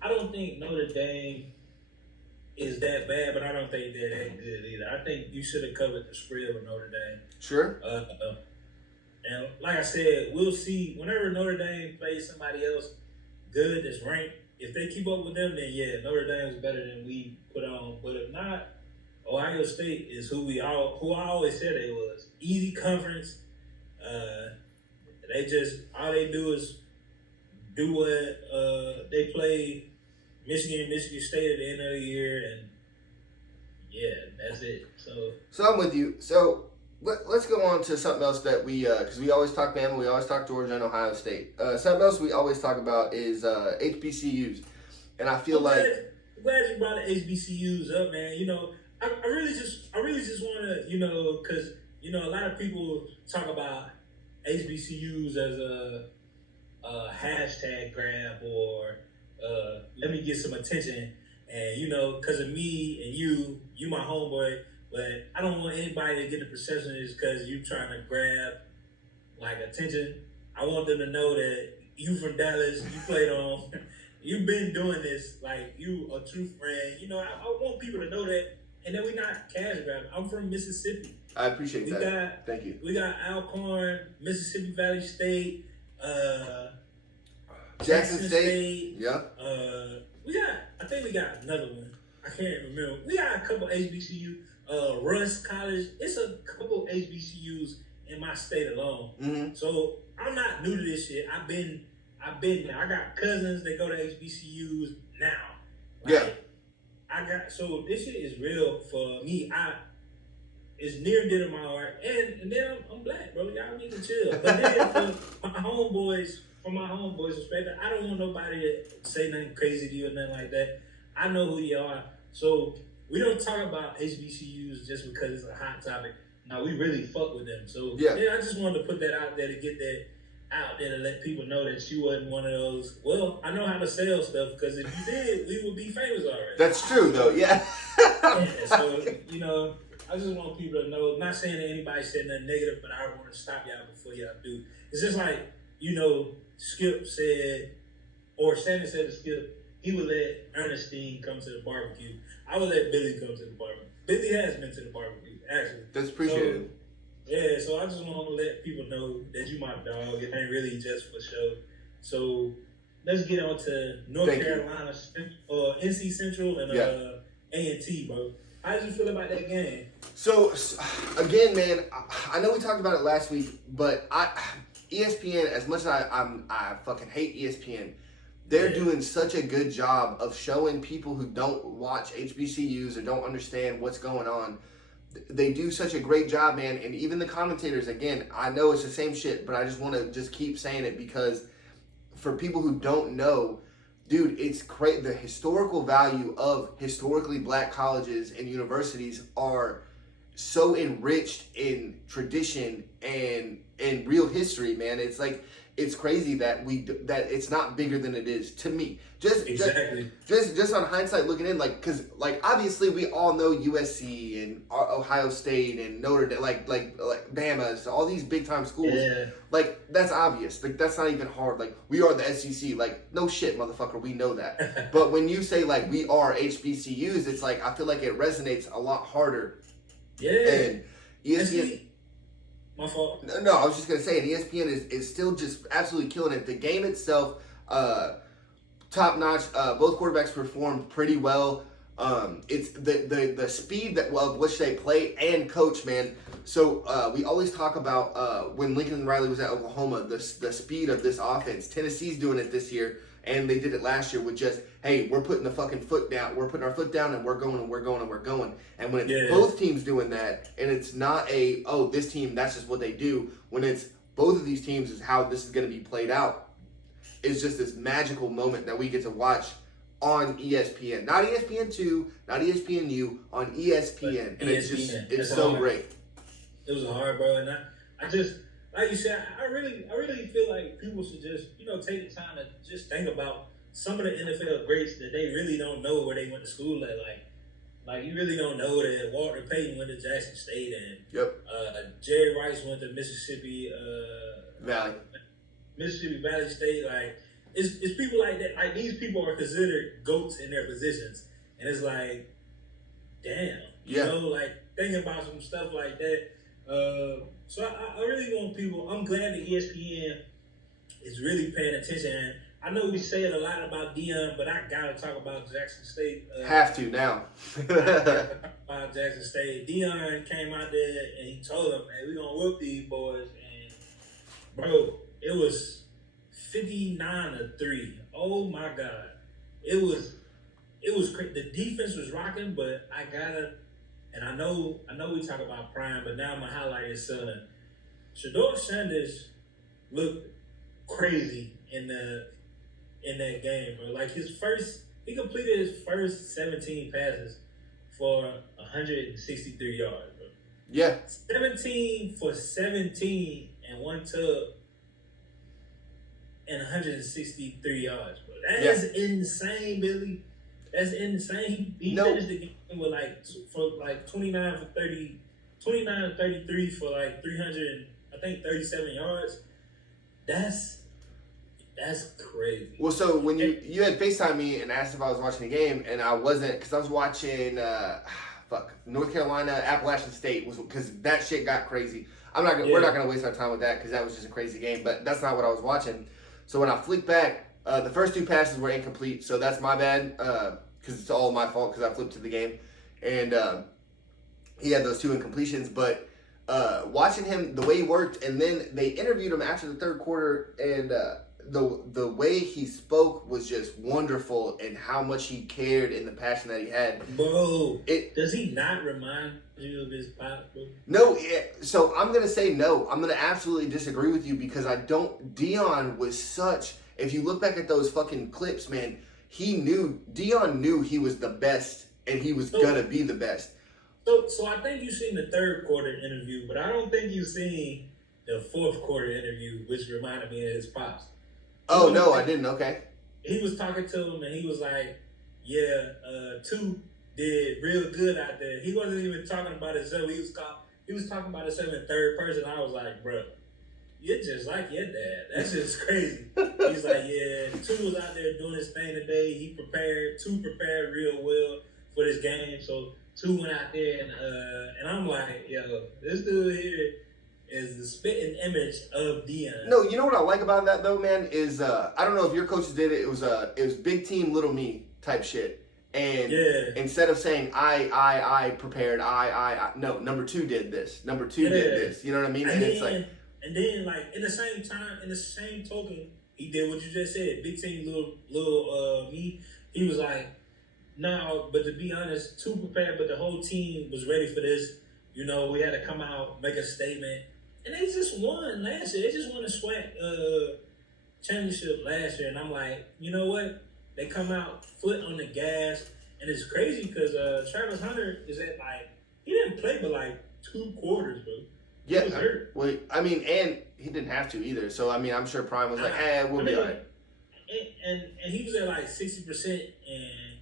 I don't think Notre Dame is that bad, but I don't think they're that good either. I think you should have covered the spread with Notre Dame. Sure. And like I said, we'll see. Whenever Notre Dame plays somebody else good that's ranked, if they keep up with them, then Notre Dame is better than we put on. But if not, Ohio State is who I always said they was. Easy conference. They just all they do is do what they play Michigan State at the end of the year, and yeah, that's it. So I'm with you. So let's go on to something else that we, because we always talk Bama, we always talk Georgia and Ohio State. Something else we always talk about is HBCUs, and I feel like I'm glad you brought the HBCUs up, man. You know, I really just want to, you know, because you know a lot of people talk about HBCUs as a hashtag grab or let me get some attention. And, you know, because of me and you my homeboy, but I don't want anybody to get the perception is because you trying to grab, like, attention. I want them to know that you from Dallas, you played on, you've been doing this, like, you a true friend. You know, I want people to know that, and that we not cash grabbing. I'm from Mississippi. I appreciate that. Thank you. We got Alcorn, Mississippi Valley State, Jackson State. Yeah. I think we got another one. I can't remember. We got a couple HBCU. Russ College. It's a couple HBCUs in my state alone. Mm-hmm. So I'm not new to this shit. I've been there. I got cousins that go to HBCUs now. Yeah. So this shit is real for me. It's near and dear to my heart. And then I'm black, bro. Y'all need to chill. But then for my homeboys, perspective, I don't want nobody to say nothing crazy to you or nothing like that. I know who you are. So we don't talk about HBCUs just because it's a hot topic. No, we really fuck with them. So yeah, I just wanted to put that out there to get that out there to let people know that you wasn't one of those. Well, I know how to sell stuff because if you did, we would be famous already. That's true, though. Yeah. So you know, I just want people to know. I'm not saying that anybody said nothing negative, but I want to stop y'all before y'all do. It's just like, you know, Skip said, or Shannon said to Skip, he would let Ernestine come to the barbecue. I would let Billy come to the barbecue. Billy has been to the barbecue, actually. That's appreciated. So I just want to let people know that you my dog. It ain't really just for show. So let's get on to North Carolina, NC Central, and A&T, bro. How did you feel about that game? So again, man, I know we talked about it last week, but ESPN, as much as I fucking hate ESPN, they're doing such a good job of showing people who don't watch HBCUs or don't understand what's going on. They do such a great job, man. And even the commentators, again, I know it's the same shit, but I just want to just keep saying it because for people who don't know, dude, it's great. The historical value of historically black colleges and universities are so enriched in tradition and real history, man. It's like, it's crazy that it's not bigger than it is to me. Just on hindsight looking in, like, cause like obviously we all know USC and Ohio State and Notre Dame, like Bama, so all these big time schools. Yeah. Like that's obvious. Like that's not even hard. Like we are the SEC. Like no shit, motherfucker. We know that. But when you say like we are HBCUs, it's like I feel like it resonates a lot harder. Yeah. And ESPN. My fault. No, I was just gonna say, and ESPN is still just absolutely killing it. The game itself, top notch. Both quarterbacks performed pretty well. It's the speed of which they play and coach, man. So we always talk about when Lincoln Riley was at Oklahoma, the speed of this offense. Tennessee's doing it this year, and they did it last year with just, hey, we're putting the fucking foot down. We're putting our foot down, and we're going, and we're going, and we're going. And when it's both teams doing that, and it's not this team, that's just what they do. When it's both of these teams is how this is going to be played out. It's just this magical moment that we get to watch on ESPN. Not ESPN2, not ESPNU, on ESPN. And ESPN. It's so hard. Great. It was hard, bro. And I just, like you said, I really feel like people should just, take the time to just think about some of the NFL greats that they really don't know where they went to school at. Like you really don't know that Walter Payton went to Jackson State and Jerry Rice went to Mississippi Valley State. Like it's people like that. Like these people are considered GOATs in their positions, and it's like, damn, like thinking about some stuff like that. So I really want people. I'm glad that ESPN is really paying attention. And I know we say it a lot about Deion, but I gotta talk about Jackson State. Have to now. About Jackson State. Deion came out there and he told them, "Man, we gonna whoop these boys." And bro, It was 59-3. Oh my God, it was the defense was rocking, but I gotta, and I know we talk about prime, but now I'm gonna highlight his son. Shador Sanders looked crazy in that game, bro. Like he completed his first 17 passes for 163 yards, bro. Yeah. 17 for 17 and one tub and 163 yards, bro. That is insane, Billy. That's insane. He finished the game with like 29 for 30, 29 to 33 for like 300, I think 37 yards. That's crazy. Well, so when you had FaceTime me and asked if I was watching the game, and I wasn't, because I was watching North Carolina, Appalachian State, was because that shit got crazy. We're not gonna waste our time with that because that was just a crazy game. But that's not what I was watching. So when I flicked back, the first two passes were incomplete. So that's my bad because it's all my fault because I flipped to the game, and he had those two incompletions. But watching him, the way he worked, and then they interviewed him after the third quarter, and the way he spoke was just wonderful, and how much he cared and the passion that he had. Bro, does he not remind you of his pop, bro? No, so I'm gonna say no. I'm gonna absolutely disagree with you because I don't. Dion was such. If you look back at those fucking clips, man, Dion knew he was the best, and he was gonna be the best. So I think you've seen the third quarter interview, but I don't think you've seen the fourth quarter interview, which reminded me of his pops. Oh, no, I didn't. Okay. He was talking to him, and he was like, yeah, two did real good out there. He wasn't even talking about himself. He was talking about himself in third person. I was like, bro, you're just like your dad. That's just crazy. He's like, yeah, two was out there doing his thing today. Two prepared real well for this game. So two went out there, and I'm like, yo, this dude here is the spitting image of Dion. No, you know what I like about that though, man, is I don't know if your coaches did it. It was big team, little me type shit. And instead of saying I prepared, no, number two did this. Number two did this. You know what I mean? And it's like, and then like in the same token, he did what you just said. Big team, little me. He was like, no, but to be honest, two prepared, but the whole team was ready for this. You know, we had to come out, make a statement. And they just won last year. They just won a SWAC championship last year. And I'm like, you know what? They come out, foot on the gas. And it's crazy because Travis Hunter is at he didn't play but 2 quarters, bro. He was hurt. Well, I mean, and he didn't have to either. So, I mean, I'm sure Prime was we'll be all right. And he was at 60%, and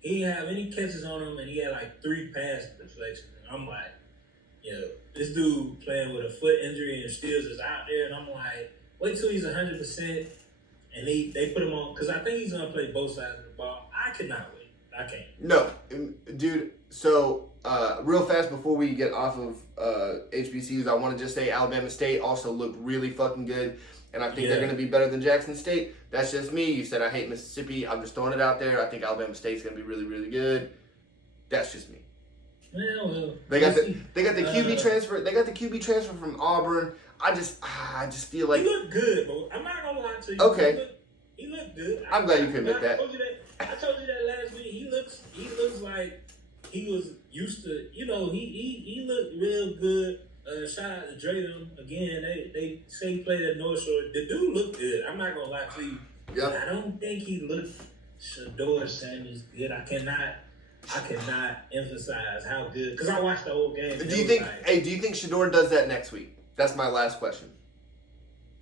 he didn't have any catches on him, and he had 3 pass deflections. And I'm like, yo, this dude playing with a foot injury and Steels is out there, and I'm like, wait till he's 100%, and they put him on, because I think he's going to play both sides of the ball. I cannot wait. I can't. No, dude, so real fast before we get off of HBCUs, I want to just say Alabama State also looked really fucking good, and I think they're going to be better than Jackson State. That's just me. You said I hate Mississippi. I'm just throwing it out there. I think Alabama State's going to be really, really good. That's just me. Well, they got the QB transfer. They got the QB transfer from Auburn. I just feel like he looked good, bro. I'm not gonna lie to you. Okay, he looked good. I'm glad you can admit that. I told you that last week. He looks like he was used to. You know, he looked real good. Shout out to Dre them again. They say he played at North Shore. The dude looked good. I'm not gonna lie to you. Yep. I don't think he looked Shador Sanders good. I cannot emphasize how good, because I watched the whole game. Do you think Shador does that next week? That's my last question.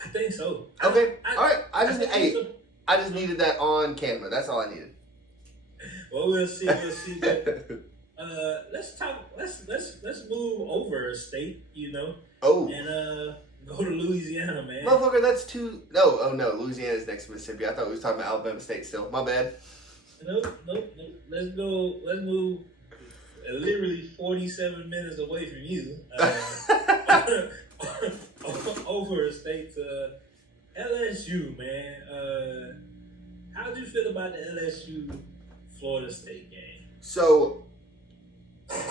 I think so. Okay. All right. I just needed that on camera. That's all I needed. Well, we'll see. But, let's talk. Let's move over a state. You know. Oh. And go to Louisiana, man. Motherfucker, that's two. No. Oh no. Louisiana's next to Mississippi. I thought we was talking about Alabama State still. My bad. Nope. Let's go. Let's move. Literally 47 minutes away from you. Over a state to LSU, man. How did you feel about the LSU Florida State game? So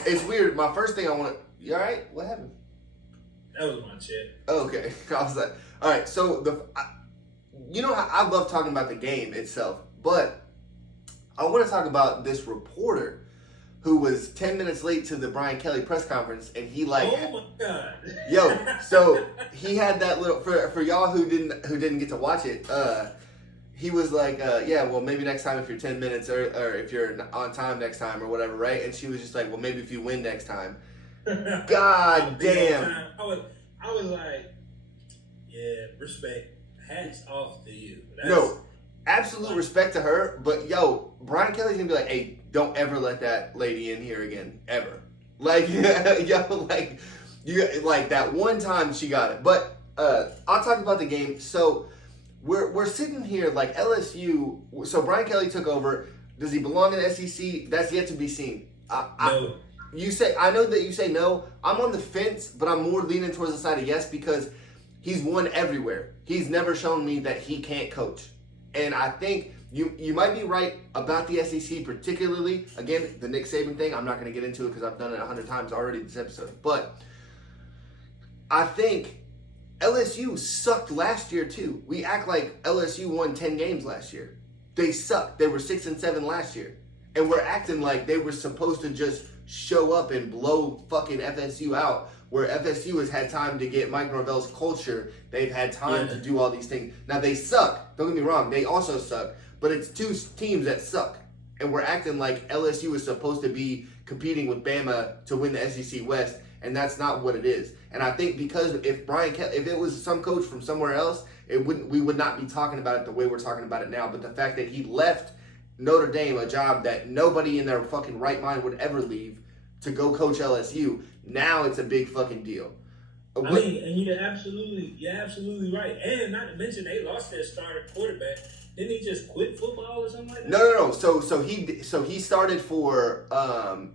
it's weird. My first thing I want. You all right? What happened? That was my check. Oh, okay. I was like, All right, so you know how I love talking about the game itself, but I want to talk about this reporter who was 10 minutes late to the Brian Kelly press conference, and he like, oh my god, yo, so he had that little for y'all who didn't get to watch it. He was like, yeah, well, maybe next time if you're 10 minutes or if you're on time next time or whatever, right? And she was just like, well, maybe if you win next time. God damn. I was like, yeah, respect. Hats off to you. No, absolute respect to her, but yo, Brian Kelly's gonna be like, hey, don't ever let that lady in here again, ever. Like, yo, like, you like that one time she got it. But I'll talk about the game. So we're sitting here like LSU. So Brian Kelly took over. Does he belong in the SEC? That's yet to be seen. No. I know that you say no. I'm on the fence, but I'm more leaning towards the side of yes because he's won everywhere. He's never shown me that he can't coach. And I think you might be right about the SEC, particularly, again, the Nick Saban thing. I'm not going to get into it because I've done it 100 times already this episode. But I think LSU sucked last year, too. We act like LSU won 10 games last year. They sucked. They were 6-7 last year. And we're acting like they were supposed to just show up and blow fucking FSU out, where FSU has had time to get Mike Norvell's culture. They've had time to do all these things. Now, they suck. Don't get me wrong. They also suck. But it's two teams that suck. And we're acting like LSU is supposed to be competing with Bama to win the SEC West, and that's not what it is. And I think because if it was some coach from somewhere else, we would not be talking about it the way we're talking about it now. But the fact that he left Notre Dame, a job that nobody in their fucking right mind would ever leave, to go coach LSU, now it's a big fucking deal. I mean, and you're absolutely right. And not to mention they lost their starter quarterback. Didn't he just quit football or something like that? No. So he started for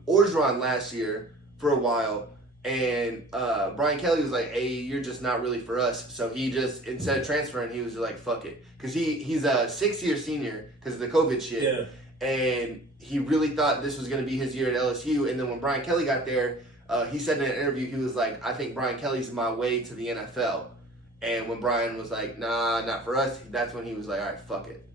Orgeron last year for a while, and Brian Kelly was like, "Hey, you're just not really for us." So he just, instead of transferring, he was like, "Fuck it," because he's a 6-year senior because of the COVID shit, and he really thought this was going to be his year at LSU. And then when Brian Kelly got there, he said in an interview, he was like, "I think Brian Kelly's my way to the NFL." And when Brian was like, "Nah, not for us," that's when he was like, "All right, fuck it."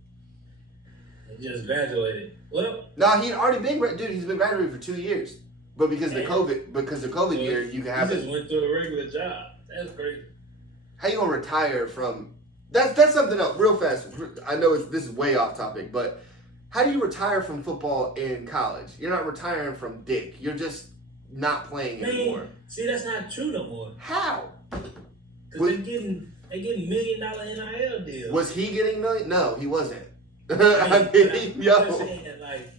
He just graduated. Well, nah, he'd already been, dude. He's been graduated for 2 years, but because the COVID year, you can have he just went through a regular job. That's crazy. How you gonna retire from? That's something else. Real fast. I know this is way off topic, but how do you retire from football in college? You're not retiring from dick. You're just not playing anymore. See, that's not true no more. How? Because they're getting $1 million NIL deals. Was he getting million? No, he wasn't. I'm just saying, like,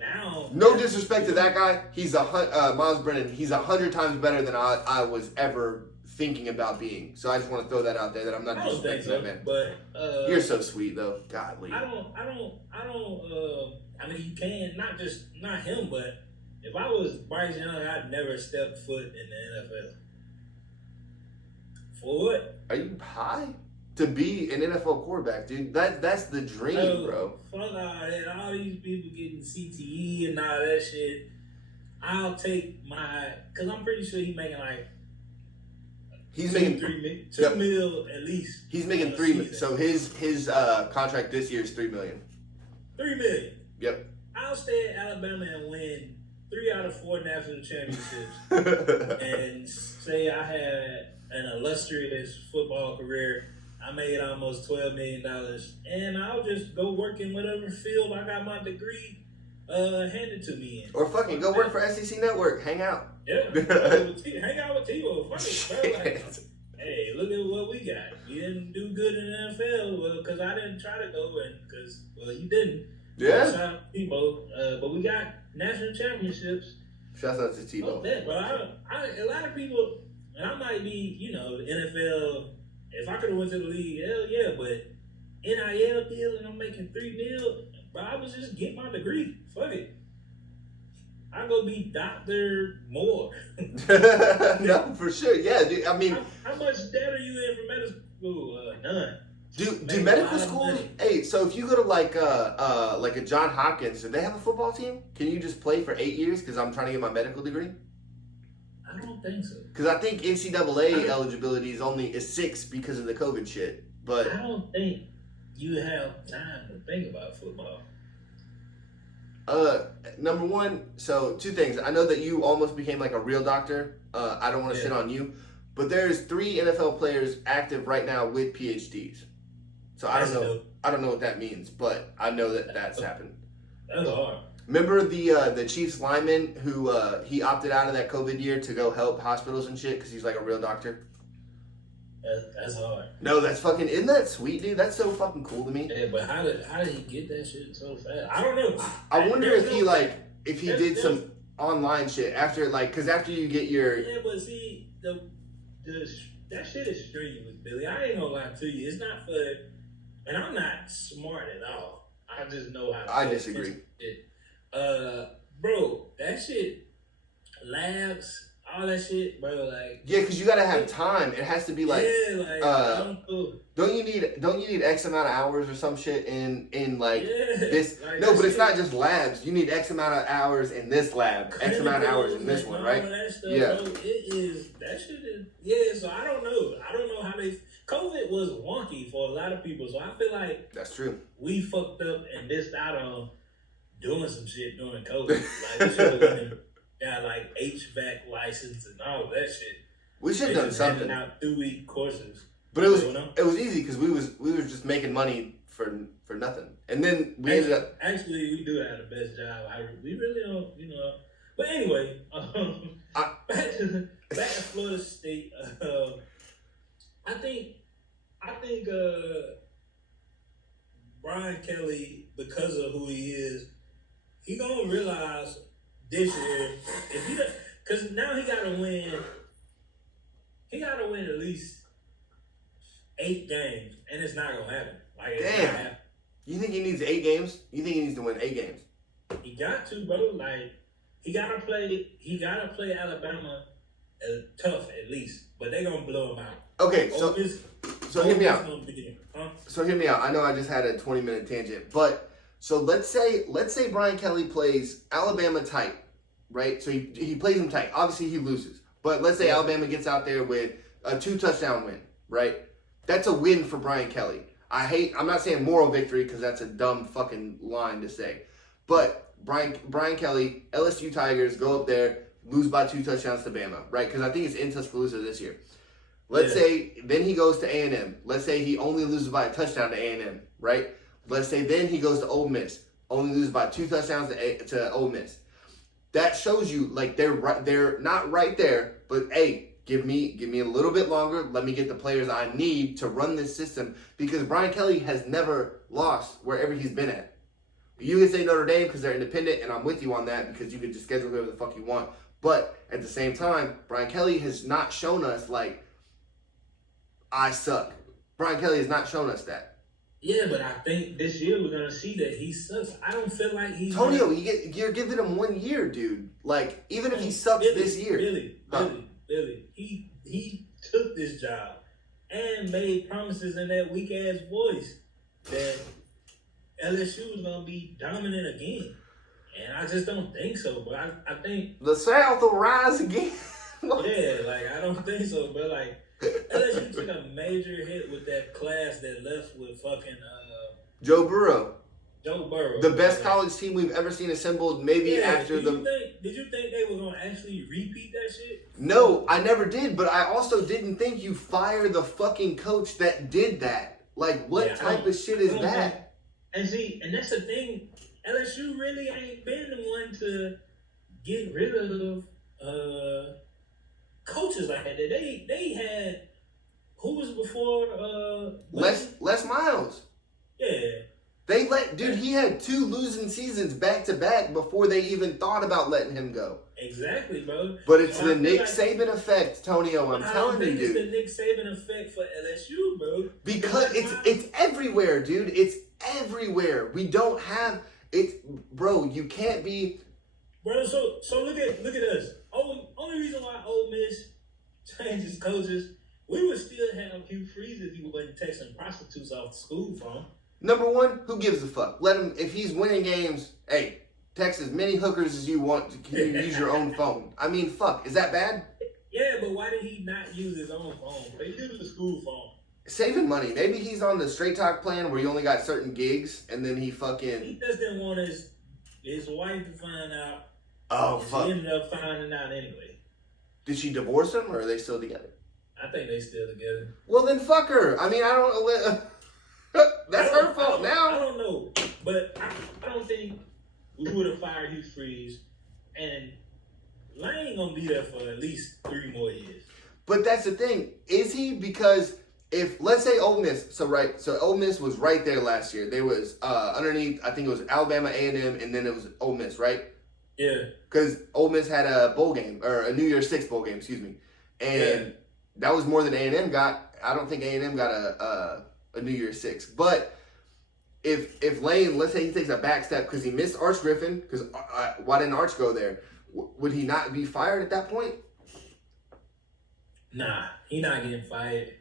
now. No disrespect to that guy. He's Miles Brennan. He's 100 times better than I was ever thinking about being. So I just want to throw that out there that I'm not disrespecting that man. But you're so sweet though. Godly. I mean, you can not him, but if I was Bryce Young, I'd never step foot in the NFL. For what? Are you high? To be an NFL quarterback, dude. That's the dream, bro. Fuck all that. All these people getting CTE and all that shit. I'll take because I'm pretty sure he's making like $2 million at least. He's making $3 million. So his contract this year is $3 million. $3 million. Yep. I'll stay at Alabama and win 3 out of 4 national championships, and say I had an illustrious football career. I made almost $12 million, and I'll just go work in whatever field I got my degree handed to me in. Or fucking go work for SEC Network. Hang out. Yeah, hang out with Tebow. Fuck it, bro. Like, hey, look at what we got. You didn't do good in the NFL, because I didn't try to go, and because you didn't. Yeah. Shout out to Tebow, but we got national championships. Shouts out to Tebow. But a lot of people, and I might be, the NFL. If I could have went to the league, hell yeah, but NIL deal and I'm making $3 million, but I was just getting my degree. Fuck it. I go be Dr. Moore. No, for sure. Yeah, dude. I mean, how much debt are you in for medical school? None. Do medical schools? Hey, so if you go to like a John Hopkins, do they have a football team? Can you just play for 8 years? Because I'm trying to get my medical degree. I don't think so. Because I think NCAA eligibility is 6 because of the COVID shit. But I don't think you have time to think about football. Number one, so 2 things. I know that you almost became like a real doctor. I don't want to shit on you, but there's 3 NFL players active right now with PhDs. So I don't know what that means, but I know that that's happened. That's hard. Remember the Chiefs lineman who he opted out of that COVID year to go help hospitals and shit because he's like a real doctor? That's hard. No, that's fucking, isn't that sweet, dude? That's so fucking cool to me. Yeah, but how did he get that shit so fast? I don't know. I wonder if he did some online shit after, like, because after you get your... Yeah, but see, that shit is strenuous, Billy. I ain't gonna lie to you. It's not for... And I'm not smart at all. I just know how to... I disagree. Bro, that shit, labs, all that shit, bro, like... Yeah, because you gotta have time. It has to be like... Yeah, like, I don't you need X amount of hours or some shit in like this? Like no, but it's not just labs. You need X amount of hours in this lab, X amount of hours in this one, right? That stuff, yeah. Bro, that shit is, yeah, so I don't know how they... COVID was wonky for a lot of people, so I feel like... That's true. We fucked up and missed out on doing some shit during COVID. Like, we should have got like HVAC license and all of that shit. We should have done something. Out 2-week courses. But it was easy because we were just making money for nothing, and then we ended up. Actually, we do have the best job. We really don't, But anyway, back to Florida State. I think Brian Kelly, because of who he is, he gonna realize this year if he, because now he gotta win. He gotta win at least 8 games, and it's not gonna happen. Like, it's not damn. happen. You think he needs 8 games? You think he needs to win 8 games? He got to, bro. Like, he gotta play Alabama tough at least, but they gonna blow him out. Okay, so hear me out. Huh? So hear me out. I know I just had a 20-minute tangent, but so let's say Brian Kelly plays Alabama tight, right? So he plays them tight. Obviously he loses, but let's say Alabama gets out there with a 2-touchdown win, right? That's a win for Brian Kelly. I'm not saying moral victory because that's a dumb fucking line to say, but Brian Kelly, LSU Tigers go up there, lose by 2 touchdowns to Bama, right? Because I think it's in Tuscaloosa this year. Let's say then he goes to A&M. Let's say he only loses by a touchdown to A&M, right? Let's say then he goes to Ole Miss, only loses by 2 touchdowns to Ole Miss. That shows you like they're not right there, but hey, give me a little bit longer. Let me get the players I need to run this system because Brian Kelly has never lost wherever he's been at. You can say Notre Dame because they're independent, and I'm with you on that because you can just schedule whoever the fuck you want. But at the same time, Brian Kelly has not shown us like I suck. Brian Kelly has not shown us that. Yeah, but I think this year we're gonna see that he sucks. I don't feel like he's Tonio. You're giving him 1 year, dude. Like even if he sucks this year, Billy, he took this job and made promises in that weak ass voice that LSU was gonna be dominant again, and I just don't think so. But I think the South will rise again. Yeah, like I don't think so. But like LSU took a major hit with that class that left with fucking Joe Burrow. The best college team we've ever seen assembled, maybe after did you think they were going to actually repeat that shit? No, I never did, but I also didn't think you fire the fucking coach that did that. Like, what type of shit is that? And see, and that's the thing, LSU really ain't been the one to get rid of coaches like that. They had, who was before? Les Miles. Yeah. He had 2 losing seasons back to back before they even thought about letting him go. Exactly, bro. But it's the Nick Saban effect, Tonio. I'm telling you, dude. It's the Nick Saban effect for LSU, bro. Because it's everywhere, dude. It's everywhere. We don't have it, bro. You can't be, bro. So look at us. Only reason why Ole Miss changes coaches, we would still have Hugh Freeze if he wasn't texting prostitutes off the school phone. Number one, who gives a fuck? Let him, if he's winning games, hey, text as many hookers as you want to use your own phone. I mean, fuck, is that bad? that, but why did he not use his own phone? He used the school phone. Saving money. Maybe he's on the straight talk plan where you only got certain gigs, and then he fucking. He just didn't want his wife to find out. Oh fuck! She ended up finding out anyway. Did she divorce him, or are they still together? I think they still together. Well, then fuck her. I mean, I don't know. That's her fault now. I don't know, but I don't think we would have fired Hugh Freeze, and Lane gonna be there for at least 3 more years. But that's the thing. Is he? Because if, let's say Ole Miss, so Ole Miss was right there last year. They was underneath, I think it was Alabama A&M, and then it was Ole Miss, right? Yeah. Because Ole Miss had a bowl game, or a New Year's Six bowl game, excuse me. And that was more than A&M got. I don't think A&M got a New Year's Six. But if Lane, let's say he takes a back step because he missed Arch Griffin, because why didn't Arch go there? Would he not be fired at that point? Nah, he not getting fired.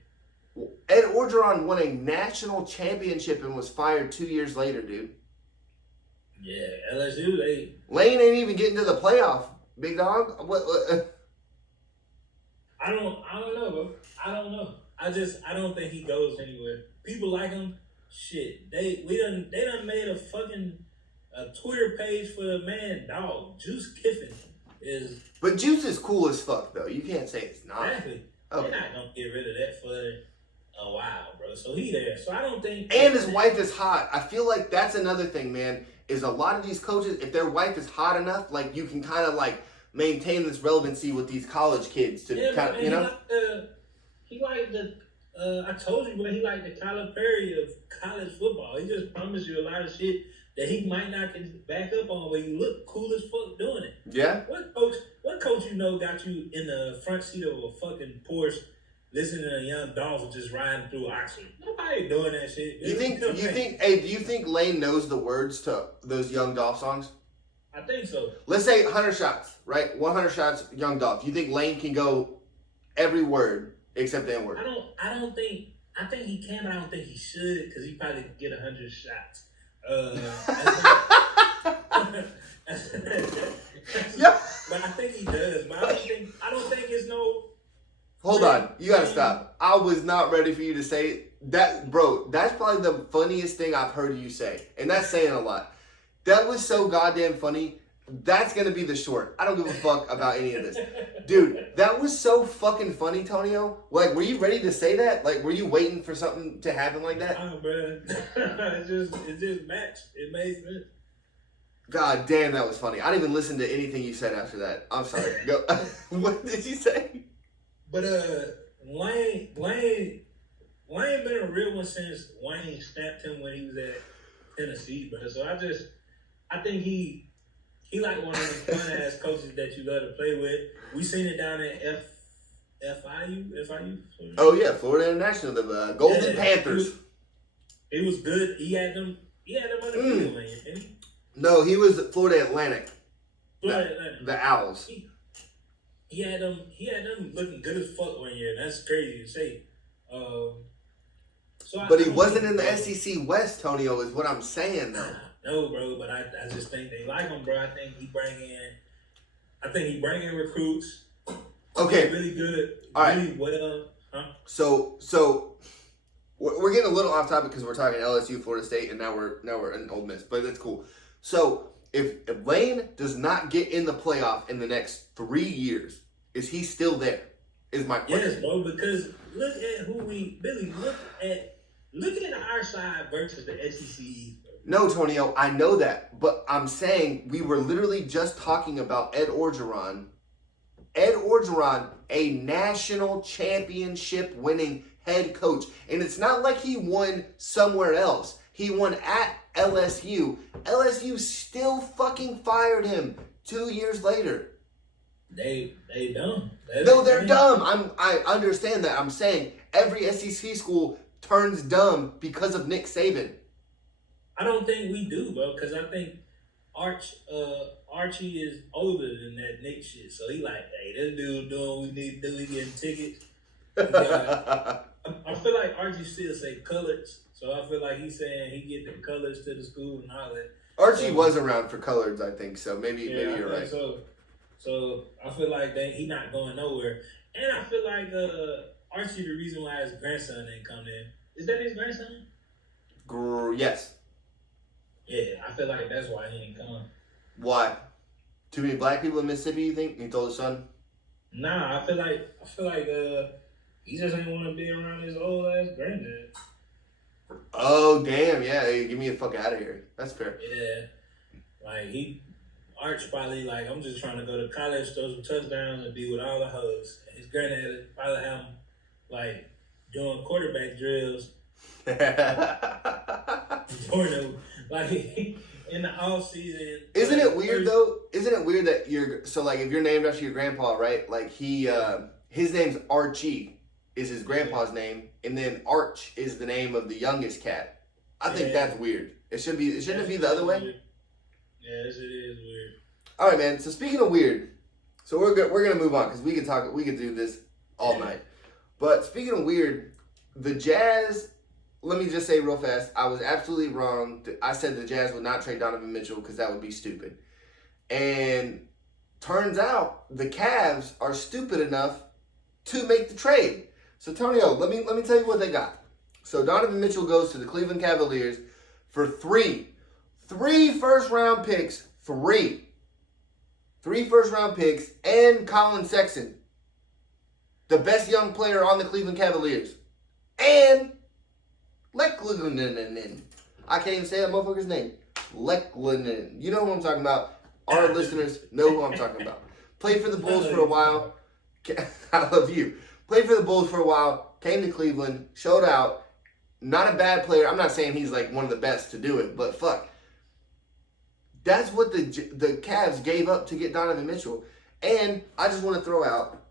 Ed Orgeron won a national championship and was fired 2 years later, dude. Yeah, LSU, Lane ain't even getting to the playoff, big dog. What? I don't know, bro. I don't know. I don't think he goes anywhere. People like him. Shit, they done made a fucking Twitter page for the man, dog. Juice Kiffin is. But Juice is cool as fuck, though. You can't say it's not. Exactly. Okay. They're not gonna get rid of that for a while, bro. So he there. So I don't think. And his wife is hot. I feel like that's another thing, man. Is a lot of these coaches, if their wife is hot enough, like you can kind of like maintain this relevancy with these college kids to kind of, you know. He liked the. I told you, but he liked the Tyler Perry of college football. He just promised you a lot of shit that he might not get back up on, but you look cool as fuck doing it. Yeah. What coach you know got you in the front seat of a fucking Porsche, listening to a young Dolphin just riding through Oxford? Nobody doing that shit. Do you think Lane knows the words to those Young Dolph songs? I think so. Let's say 100 shots, right? 100 shots, Young Dolph. You think Lane can go every word except the N-word? I think he can, but I don't think he should, because he probably could get 100 shots. Yeah. But I think he does. But I don't think it's no. Hold on, you gotta stop. I was not ready for you to say that, bro. That's probably the funniest thing I've heard you say, and that's saying a lot. That was so goddamn funny. That's gonna be the short. I don't give a fuck about any of this, dude. That was so fucking funny, Tonio. Like, were you ready to say that? Like, were you waiting for something to happen like that? Oh, bro. it just matched. It made sense. God damn, that was funny. I didn't even listen to anything you said after that. I'm sorry. Go. What did you say? But Wayne been a real one since Wayne snapped him when he was at Tennessee, bro. So I think he like one of those fun ass coaches that you love to play with. We seen it down at FIU. Oh yeah, Florida International, the Golden Panthers. He was good. He had them undefeated one year, didn't he? No, he was Florida Atlantic. Atlantic. The Owls. He had them looking good as fuck one year. That's crazy to say. But he wasn't in the SEC West, Tonio, is what I'm saying though. No, bro, but I just think they like him, bro. I think he bring in recruits. Okay. Really good. All really right. well. Huh? So we're getting a little off topic because we're talking LSU, Florida State, and now we're in Ole Miss, but that's cool. So if Lane does not get in the playoff in the next 3 years, is he still there? Is my question. Yes, bro, because look at look at our side versus the SEC. No, Tonio, I know that, but I'm saying we were literally just talking about Ed Orgeron. Ed Orgeron, a national championship winning head coach. And it's not like he won somewhere else. He won at LSU. LSU still fucking fired him 2 years later. They dumb. They're dumb. I understand that. I'm saying every SEC school turns dumb because of Nick Saban. I don't think we do, bro, because I think Archie is older than that Nick shit. So he like, hey, this dude doing what we need to do. He getting tickets. I feel like Archie still say colors. So I feel like he's saying he get the colors to the school and all that. Archie was around for colors, I think. So maybe you're right. So I feel like he not going nowhere. And I feel like Archie, the reason why his grandson didn't come in. Is that his grandson? Yes. Yeah, I feel like that's why he ain't come. Why? Too many black people in Mississippi, you think? He told his son? Nah, I feel like he just ain't want to be around his old ass granddad. Oh, damn, yeah. Hey, get me the fuck out of here. That's fair. Yeah. Like Arch probably like, I'm just trying to go to college, throw some touchdowns, and be with all the hoes. His granddad probably have him like doing quarterback drills. Like in the off season. Isn't it weird though? Isn't it weird that if you're named after your grandpa, right? Like his name's Archie is his grandpa's name, and then Arch is the name of the youngest cat. I think that's weird. Shouldn't it be the other way? Weird. Yes, it is weird. All right, man. So speaking of weird, so we're gonna move on because we could do this all night. But speaking of weird, the Jazz. Let me just say real fast, I was absolutely wrong. I said the Jazz would not trade Donovan Mitchell because that would be stupid. And turns out the Cavs are stupid enough to make the trade. So Tonio, let me tell you what they got. So Donovan Mitchell goes to the Cleveland Cavaliers for three first-round picks, three first-round picks, and Colin Sexton, the best young player on the Cleveland Cavaliers. And Leklinen. I can't even say that motherfucker's name. Leklinen. You know who I'm talking about. Our listeners know who I'm talking about. Played for the Bulls for a while. I love you. Played for the Bulls for a while. Came to Cleveland. Showed out. Not a bad player. I'm not saying he's like one of the best to do it, but fuck. That's what the Cavs gave up to get Donovan Mitchell. And I just want to throw out,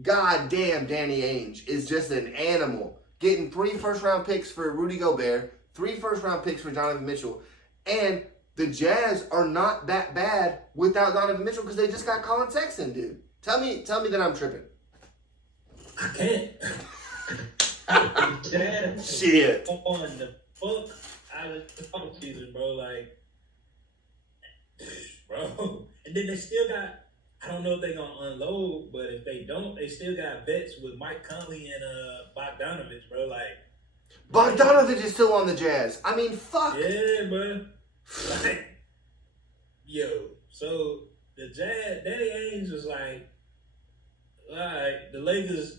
goddamn, Danny Ainge is just an animal. Getting 3 first-round picks for Rudy Gobert, 3 first-round picks for Donovan Mitchell, and the Jazz are not that bad without Donovan Mitchell because they just got Colin Sexton, dude. Tell me that I'm tripping. I can't. Shit. On the fuck out of the fucking season, bro. Like, bro. And then they still got. I don't know if they're going to unload, but if they don't, they still got vets with Mike Conley and Bogdanovich, bro. Like, Bogdanovich is still on the Jazz. I mean, fuck. Yeah, bro. Like, yo, so the Jazz, Danny Ainge was like, all right, the Lakers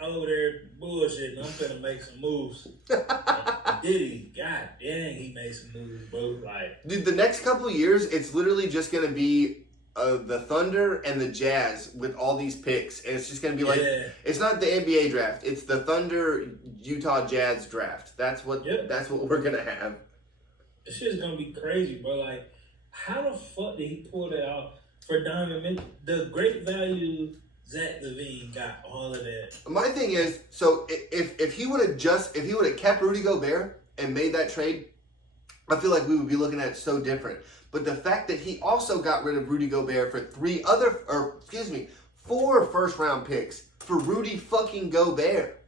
over there bullshitting. I'm finna make some moves. Did he? God dang, he made some moves, bro. Like, dude, the next couple of years, it's literally just going to be the Thunder and the Jazz with all these picks, and it's just gonna be like it's not the NBA draft; it's the Thunder Utah Jazz draft. That's what we're gonna have. This shit's gonna be crazy, bro. Like, how the fuck did he pull that off for Donovan Mitchell? The great value Zach LaVine got all of that. My thing is, so if he would have kept Rudy Gobert and made that trade, I feel like we would be looking at it so different. But the fact that he also got rid of Rudy Gobert for 4 first-round picks for Rudy fucking Gobert.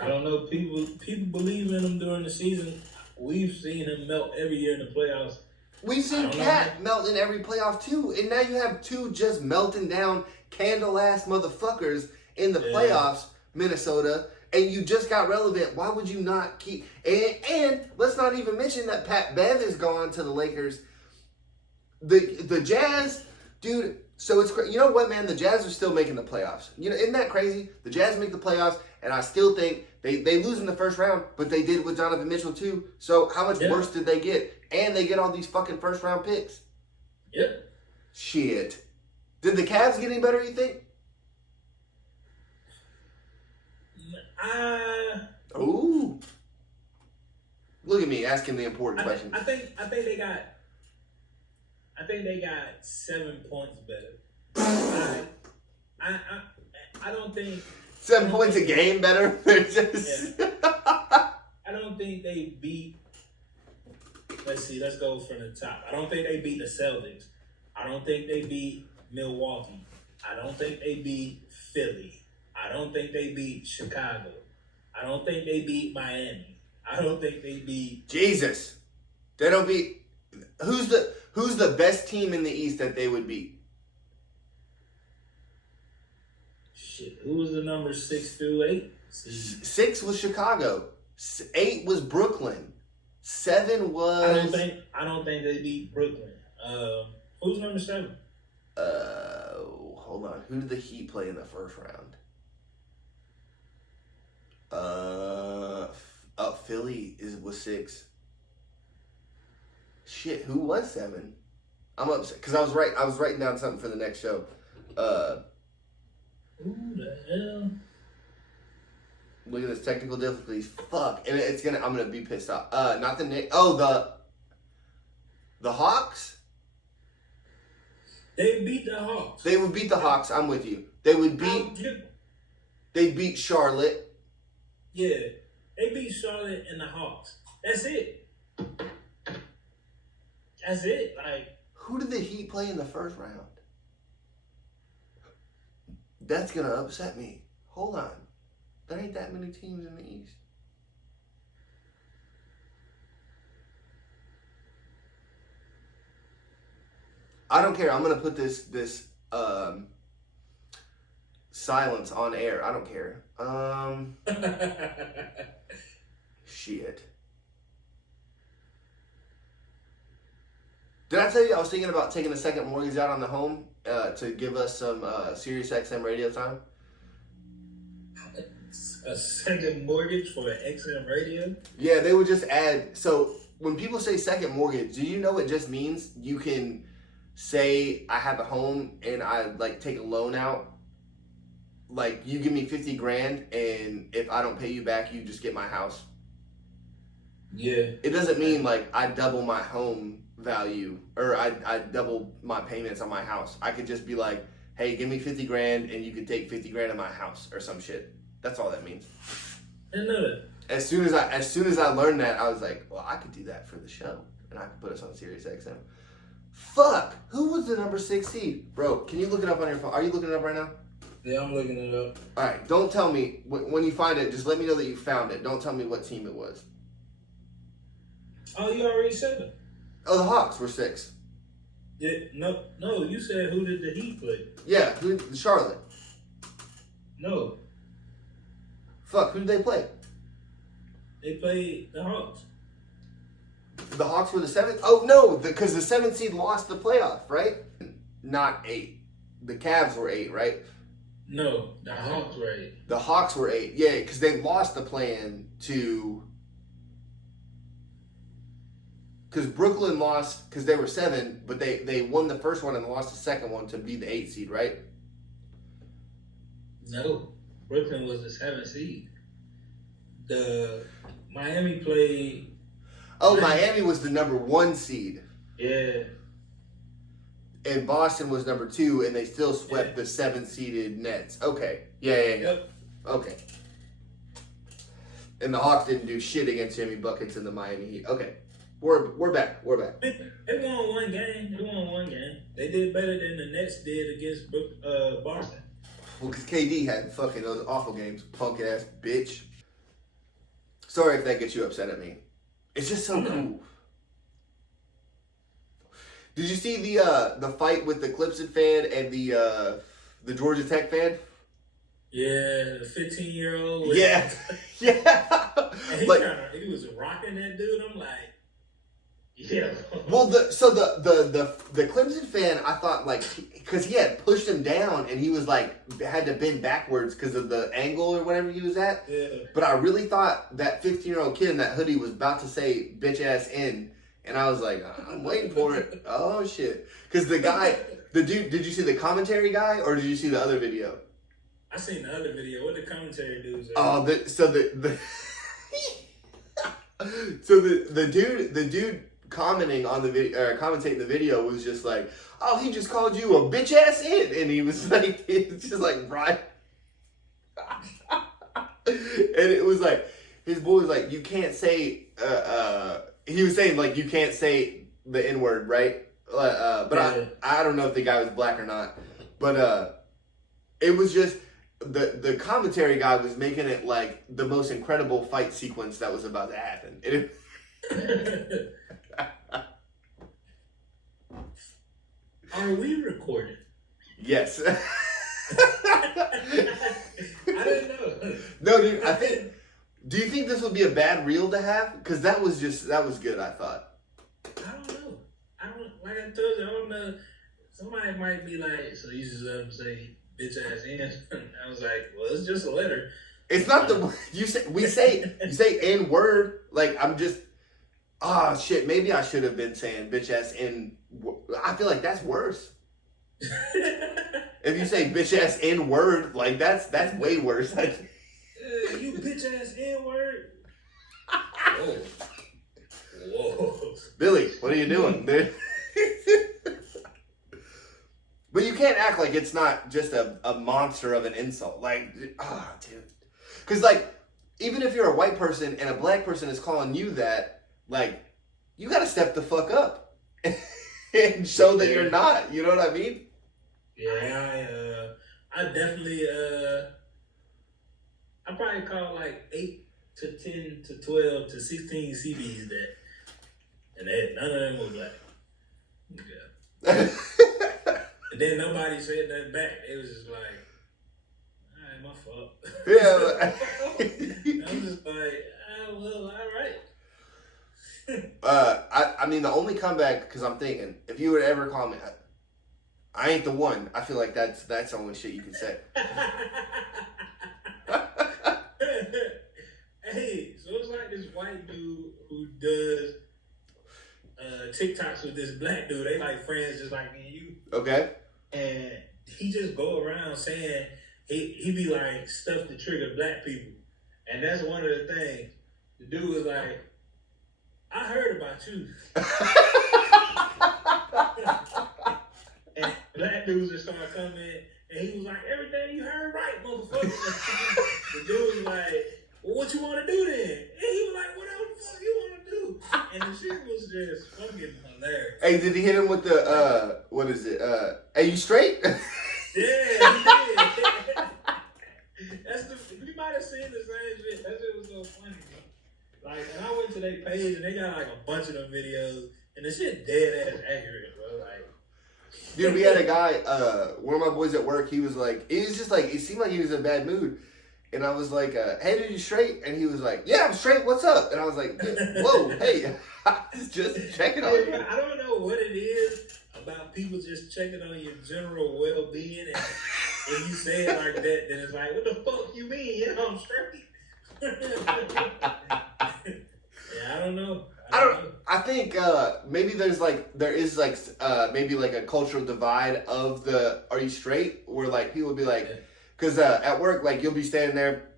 I don't know. People believe in him during the season. We've seen him melt every year in the playoffs. We've seen Cat melt in every playoff too. And now you have 2 just melting down candle-ass motherfuckers in the playoffs, Minnesota. And you just got relevant. Why would you not keep... And let's not even mention that Pat Bev is gone to the Lakers. The Jazz, dude, so it's... You know what, man? The Jazz are still making the playoffs. You know, isn't that crazy? The Jazz make the playoffs, and I still think they lose in the first round, but they did with Donovan Mitchell too. So how much worse did they get? And they get all these fucking first-round picks. Yep. Shit. Did the Cavs get any better, you think? Ooh. Look at me asking the important questions. I think they got 7 points better. I don't think 7 points a game better. I don't think they beat. Let's go from the top. I don't think they beat the Celtics. I don't think they beat Milwaukee. I don't think they beat Philly. I don't think they beat Chicago. I don't think they beat Miami. I don't think they beat... Jesus. They don't beat... Who's the best team in the East that they would beat? Shit, who was the number 6 through 8? 6 was Chicago. 8 was Brooklyn. 7 was. I don't think they beat Brooklyn. Who's number 7? Hold on. Who did the Heat play in the first round? Philly was 6. Shit, who was 7? I'm upset because I was writing down something for the next show. Who the hell? Look at this technical difficulties. Fuck, and I'm gonna be pissed off. Not the Knicks. Oh, the Hawks. They beat the Hawks. They would beat the Hawks. I'm with you. They beat Charlotte. Yeah, they beat Charlotte and the Hawks. That's it. That's it. Like, who did the Heat play in the first round? That's gonna upset me. Hold on. There ain't that many teams in the East. I don't care. I'm gonna put this silence on air. I don't care. Shit. Did I tell you I was thinking about taking a second mortgage out on the home to give us some Sirius XM radio time? A second mortgage for an XM radio? Yeah, they would just add. So when people say second mortgage, do you know what it just means? You can say I have a home and I like take a loan out. Like you give me 50 grand and if I don't pay you back, you just get my house. Yeah. It doesn't mean like I double my home value or I double my payments on my house. I could just be like, hey, give me 50 grand and you can take 50 grand of my house or some shit. That's all that means. I know that. As soon as I learned that, I was like, well, I could do that for the show and I could put us on Sirius XM. Fuck! Who was the number 6 seed? Bro, can you look it up on your phone? Are you looking it up right now? Yeah, I'm looking it up. Alright, don't tell me. When you find it, just let me know that you found it. Don't tell me what team it was. Oh, you already said it. Oh, the Hawks were 6. Yeah, no, you said who did the Heat play? Yeah, Charlotte. No. Fuck, who did they play? They played the Hawks. The Hawks were the 7th? Oh, no, because the 7th seed lost the playoff, right? Not 8. The Cavs were 8, right? No, the Hawks were 8. The Hawks were 8, yeah, because they lost the play-in to... Because Brooklyn lost, because they were 7, but they won the first one and lost the second one to be the 8 seed, right? No, Brooklyn was the 7th seed. The Miami played... Oh, Miami was the number 1 seed. Yeah. And Boston was number 2, and they still swept the 7th-seeded Nets. Okay. Yeah. Yep. Okay. And the Hawks didn't do shit against Jimmy Buckets in the Miami Heat. Okay. We're back. They won one game. They did better than the Nets did against Boston. Well, because KD had fucking those awful games. Punk-ass bitch. Sorry if that gets you upset at me. It's just so cool. Did you see the fight with the Clemson fan and the Georgia Tech fan? Yeah, the 15-year-old. Yeah. And he was rocking that dude. I'm like, yeah. Well, the Clemson fan, I thought like because he had pushed him down and he was like had to bend backwards because of the angle or whatever he was at. Yeah. But I really thought that 15-year-old kid in that hoodie was about to say "bitch ass in," and I was like, I'm waiting for it. Oh shit! Because the dude, did you see the commentary guy or did you see the other video? I seen the other video. What the commentary dudes? Oh, so the dude commenting on the video, commentating the video was just like, "Oh, he just called you a bitch ass in," and he was like, it's just like right, and it was like his boy was like, "You can't say," he was saying like, "You can't say the N word," right? But yeah. I don't know if the guy was black or not, but it was just. The commentary guy was making it like the most incredible fight sequence that was about to happen. Are we recording? Yes. I didn't know. No, dude. Do you think this would be a bad reel to have? Because that was good. I thought. I don't know. I don't like I told you. I don't know. Somebody might be like, so you just say bitch ass in. I was like, well, it's just a letter. It's not you say N word. Like I'm just. Oh shit. Maybe I should have been saying bitch ass N. I feel like that's worse. If you say bitch ass N word, like that's way worse. You bitch ass N word. Whoa. Whoa. Billy, what are you doing, dude? But you can't act like it's not just a monster of an insult. Like, dude. Because, like, even if you're a white person and a black person is calling you that, like, you got to step the fuck up and show that you're not. You know what I mean? Yeah, I definitely, I probably call like 8 to 10 to 12 to 16 CBs that, and none of them were black. Yeah. And then nobody said nothing back. It was just like, alright, my fault. Yeah. I'm just like, well, alright. I mean, the only comeback, because I'm thinking, if you would ever call me, I ain't the one. I feel like that's the only shit you can say. Hey, so it's like this white dude who does TikToks with this black dude. They like friends just like me and you. Okay. And he just go around saying he be like stuff to trigger black people. And that's one of the things. The dude was like, I heard about you. And black dudes just started coming, and he was like, everything you heard right, motherfucker. The dude was like, well, what you want to do then? And he was like, whatever the fuck you want to do. And the shit was just fucking hilarious. Hey, did he hit him with the, what is it? Hey, you straight? Yeah, he did. You might have seen the same shit. That shit was so funny, bro. Like, and I went to their page, and they got like a bunch of them videos, and the shit dead ass accurate, bro. Like, dude, we had a guy, one of my boys at work, he was like, it was just like, it seemed like he was in a bad mood. And I was like, hey, dude, you straight? And he was like, yeah, I'm straight, what's up? And I was like, whoa, hey, I was just checking on you. I don't know what it is about people just checking on your general well-being, and when you say it like that, then it's like, what the fuck you mean? Yeah, I'm straight. Yeah, I don't know. I think maybe there is like maybe like a cultural divide of the are you straight, where like people would be like, because at work, like you'll be standing there,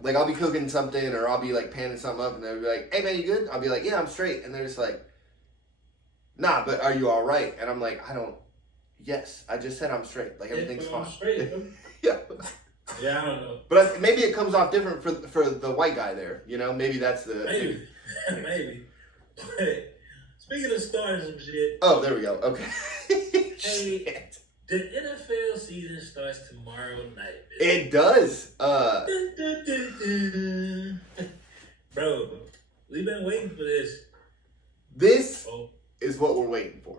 like I'll be cooking something or I'll be like panning something up and they'll be like, hey man, you good? I'll be like, yeah, I'm straight. And they're just like, nah, but are you all right? And I'm like, yes, I just said I'm straight. Like everything's fine. I'm straight. Yeah. Yeah, I don't know. But maybe it comes off different for the white guy there. You know, maybe that's the... Maybe. Maybe. But speaking of starting some shit... Oh, there we go. Okay. Hey, the NFL season starts tomorrow night. It does. Bro, we've been waiting for this. This is what we're waiting for.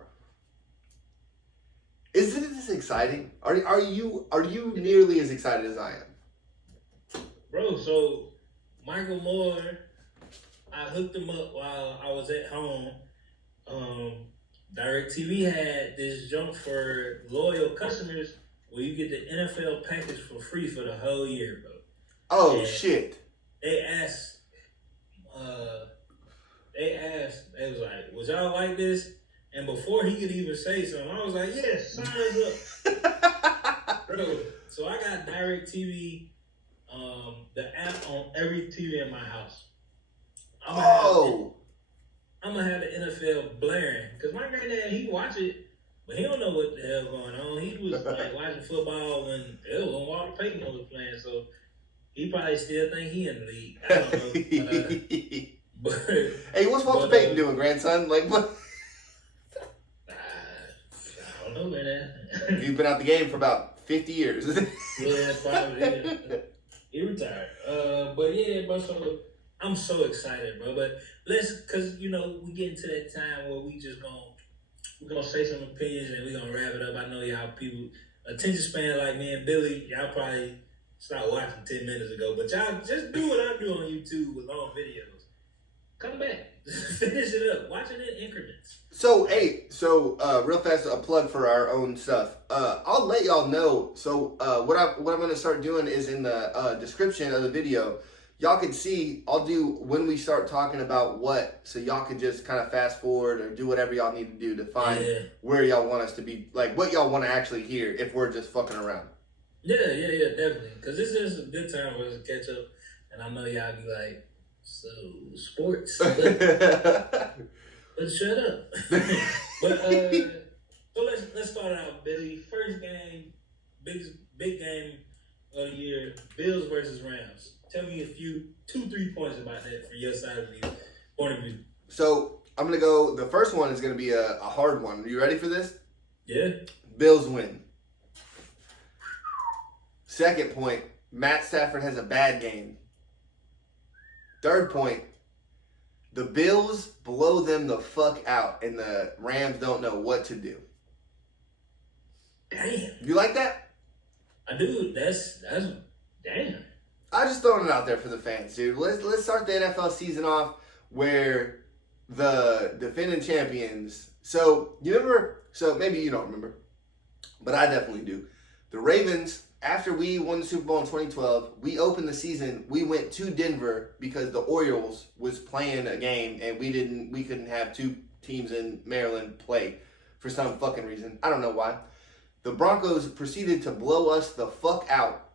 Isn't it this exciting? Are you nearly as excited as I am? Bro, so Michael Moore, I hooked him up while I was at home. DirecTV had this junk for loyal customers where you get the NFL package for free for the whole year, bro. Oh, and shit. They was like, would y'all like this? And before he could even say something, I was like, yes, sign us up. Bro, so I got DirecTV, the app on every TV in my house. I'm gonna have the NFL blaring. Because my granddad, he watch it, but he don't know what the hell going on. He was like watching football when Walter Payton was playing, so he probably still think he in the league. I don't know. Hey, what's Walter Payton doing, grandson? Like, what? I don't know, man. You've been out the game for about 50 years. Yeah, probably. Yeah. He retired. But yeah, bro, so I'm so excited, bro. But cause you know, we get into that time where we're gonna say some opinions and we're gonna wrap it up. I know y'all people attention span like me and Billy, y'all probably stopped watching 10 minutes ago. But y'all just do what I do on YouTube with long videos. Come back. Finish it up. Watch it in increments. So, hey, real fast, a plug for our own stuff. I'll let y'all know. So, what I'm going to start doing is in the description of the video, y'all can see, I'll do when we start talking about what, so y'all can just kind of fast forward or do whatever y'all need to do to find where y'all want us to be, like what y'all want to actually hear if we're just fucking around. Yeah, definitely. Because this is a good time for us to catch up. And I know y'all be like, so, sports. But shut up. But so let's start out, Billy. First game, big game of the year, Bills versus Rams. Tell me 2-3 points about that for your side of the point of view. So I'm gonna go. The first one is gonna be a hard one. Are you ready for this? Yeah. Bills win. Second point, Matt Stafford has a bad game. Third point, the Bills blow them the fuck out, and the Rams don't know what to do. Damn. You like that? I do. That's damn. I just throwing it out there for the fans, dude. Let's start the NFL season off where the defending champions. So you remember? So maybe you don't remember, but I definitely do. The Ravens. After we won the Super Bowl in 2012, we opened the season. We went to Denver because the Orioles was playing a game, and we couldn't have two teams in Maryland play for some fucking reason. I don't know why. The Broncos proceeded to blow us the fuck out,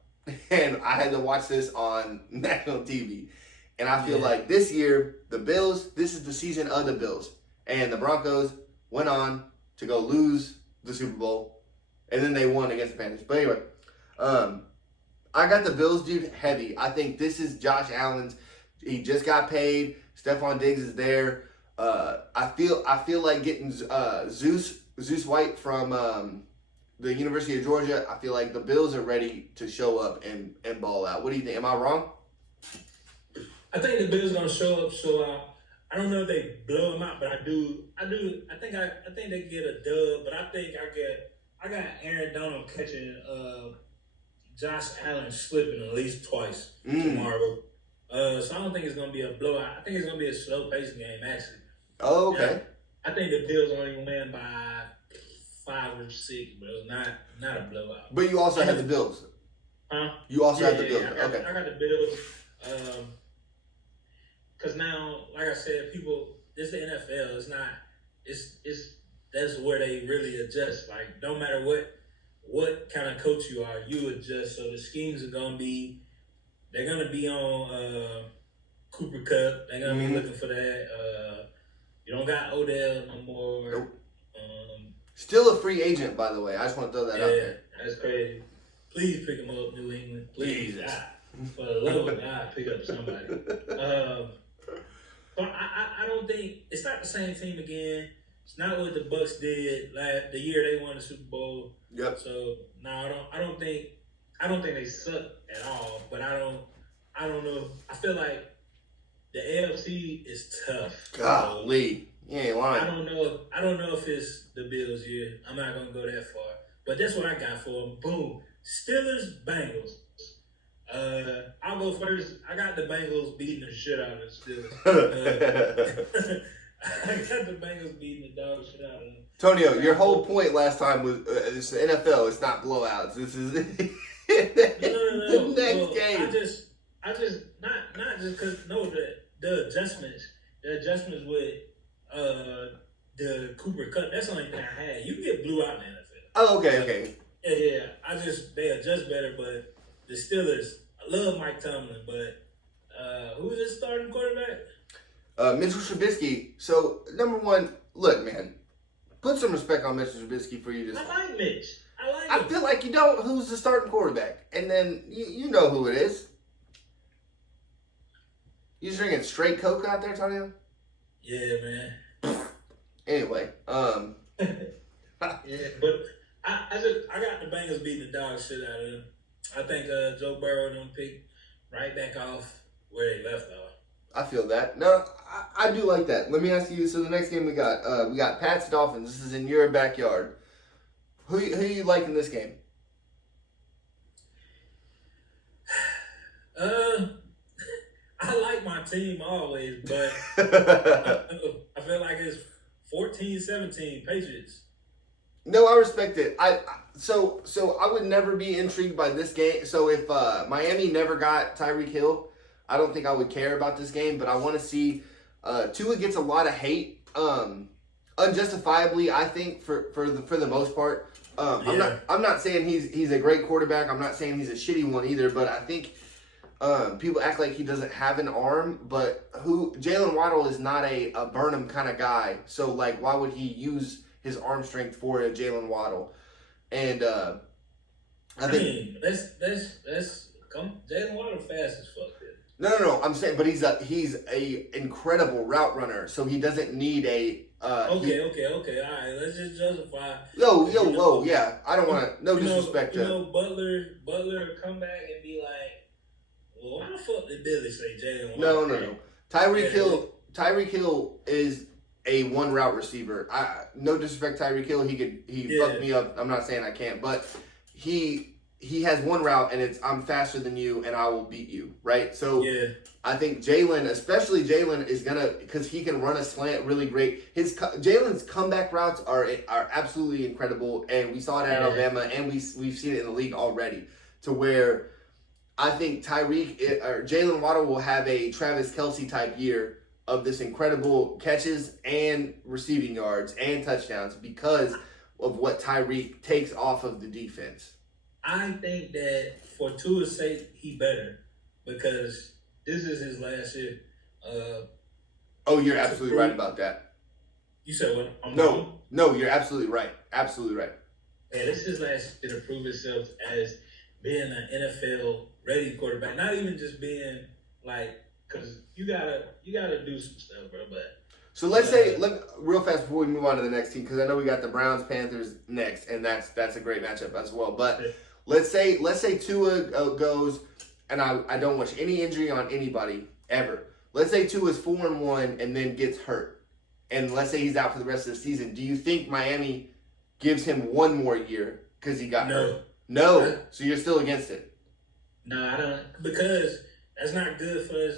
and I had to watch this on national TV. And I feel like this year, the Bills, this is the season of the Bills, and the Broncos went on to go lose the Super Bowl, and then they won against the Panthers. But anyway. I got the Bills, dude, heavy. I think this is Josh Allen's. He just got paid. Stephon Diggs is there. I feel like getting Zeus White from the University of Georgia. I feel like the Bills are ready to show up and ball out. What do you think? Am I wrong? I think the Bills gonna show out. I don't know if they blow them out, but I do. I think they get a dub, but I think I got Aaron Donald catching Josh Allen slipping at least twice tomorrow. So I don't think it's going to be a blowout. I think it's going to be a slow-paced game, actually. Oh, okay. I think the Bills only win by 5 or 6, but it's not a blowout. But you also have the Bills. Huh? You also have the Bills. I got the Bills. Because now, like I said, this is the NFL. It's not. It's that's where they really adjust. Like, no matter what kind of coach you are, you adjust. So the schemes are gonna be, they're gonna be on Cooper Kupp. They're gonna be looking for that. You don't got Odell no more. Nope. Still a free agent, by the way. I just want to throw that out there. That's crazy. Please pick him up, New England. Please, Jesus. God, for the love of God, pick up somebody. So I don't think it's not the same team again. It's not what the Bucks did the year they won the Super Bowl. Yep. So no, I don't think they suck at all. But I don't know. I feel like the AFC is tough. Golly, you ain't lying. I don't know if it's the Bills year. I'm not gonna go that far. But that's what I got for them. Boom. Steelers, Bengals. I'll go first. I got the Bengals beating the shit out of the Steelers. I got the Bengals beating the dog shit out of them. Tonio, your whole point last time was it's the NFL. It's not blowouts. This is the next game. I just not just because the adjustments with the Cooper Kupp. That's the only thing I had. You get blew out in the NFL. Oh, okay. Yeah. They adjust better, but the Steelers. I love Mike Tomlin, but who's his starting quarterback? Mitchell Trubisky. So, number one, look, man, put some respect on Mitchell Trubisky for you. I like Mitch. I feel like you don't. Who's the starting quarterback? And then you know who it is. You drinking straight Coke out there, Tonio? Yeah, man. Anyway, yeah, but I got the Bengals beating the dog shit out of them. I think Joe Burrow don't pick right back off where they left off. I feel that. No, I do like that. Let me ask you. So the next game we got Pats Dolphins. This is in your backyard. Who you like in this game? Uh, I like my team always, but I feel like it's 14-17 Patriots. No, I respect it. So I would never be intrigued by this game. So if Miami never got Tyreek Hill, I don't think I would care about this game. But I want to see Tua gets a lot of hate, unjustifiably. I think for the most part. I'm not saying he's a great quarterback. I'm not saying he's a shitty one either. But I think people act like he doesn't have an arm. But Jalen Waddle is not a Burnham kind of guy. So like, why would he use his arm strength for a Jalen Waddle? And I think Jalen Waddle fast as fuck. Dude. No. I'm saying, but he's a incredible route runner, so he doesn't need a. Okay. All right, let's just justify. Whoa, yeah. I don't want to. No disrespect to. Butler come back and be like, well, why the fuck did Billy say Jalen Waddle? No. Tyreek Hill is a one route receiver. No disrespect, Tyreek Hill. He fucked me up. I'm not saying I can't, but he has one route, and it's I'm faster than you, and I will beat you. Right. So I think especially Jalen, is gonna, because he can run a slant really great. Jalen's comeback routes are absolutely incredible, and we saw it at Alabama, and we've seen it in the league already, to where I think Jalen Waddle will have a Travis Kelce type year of this incredible catches and receiving yards and touchdowns because of what Tyreek takes off of the defense. I think that for Tua's sake, he better, because this is his last year. You're absolutely right about that. You said what? No, you're absolutely right. Absolutely right. Yeah, this is his last year to prove himself as being an NFL ready quarterback. Not even just being like, because you gotta do some stuff, bro. But so let's say, real fast before we move on to the next team, because I know we got the Browns Panthers next, and that's a great matchup as well. But let's say Tua goes, and I don't wish any injury on anybody ever. Let's say Tua is 4-1 and then gets hurt, and let's say he's out for the rest of the season. Do you think Miami gives him one more year because he got hurt? No. So you're still against it? No, I don't, because that's not good for us.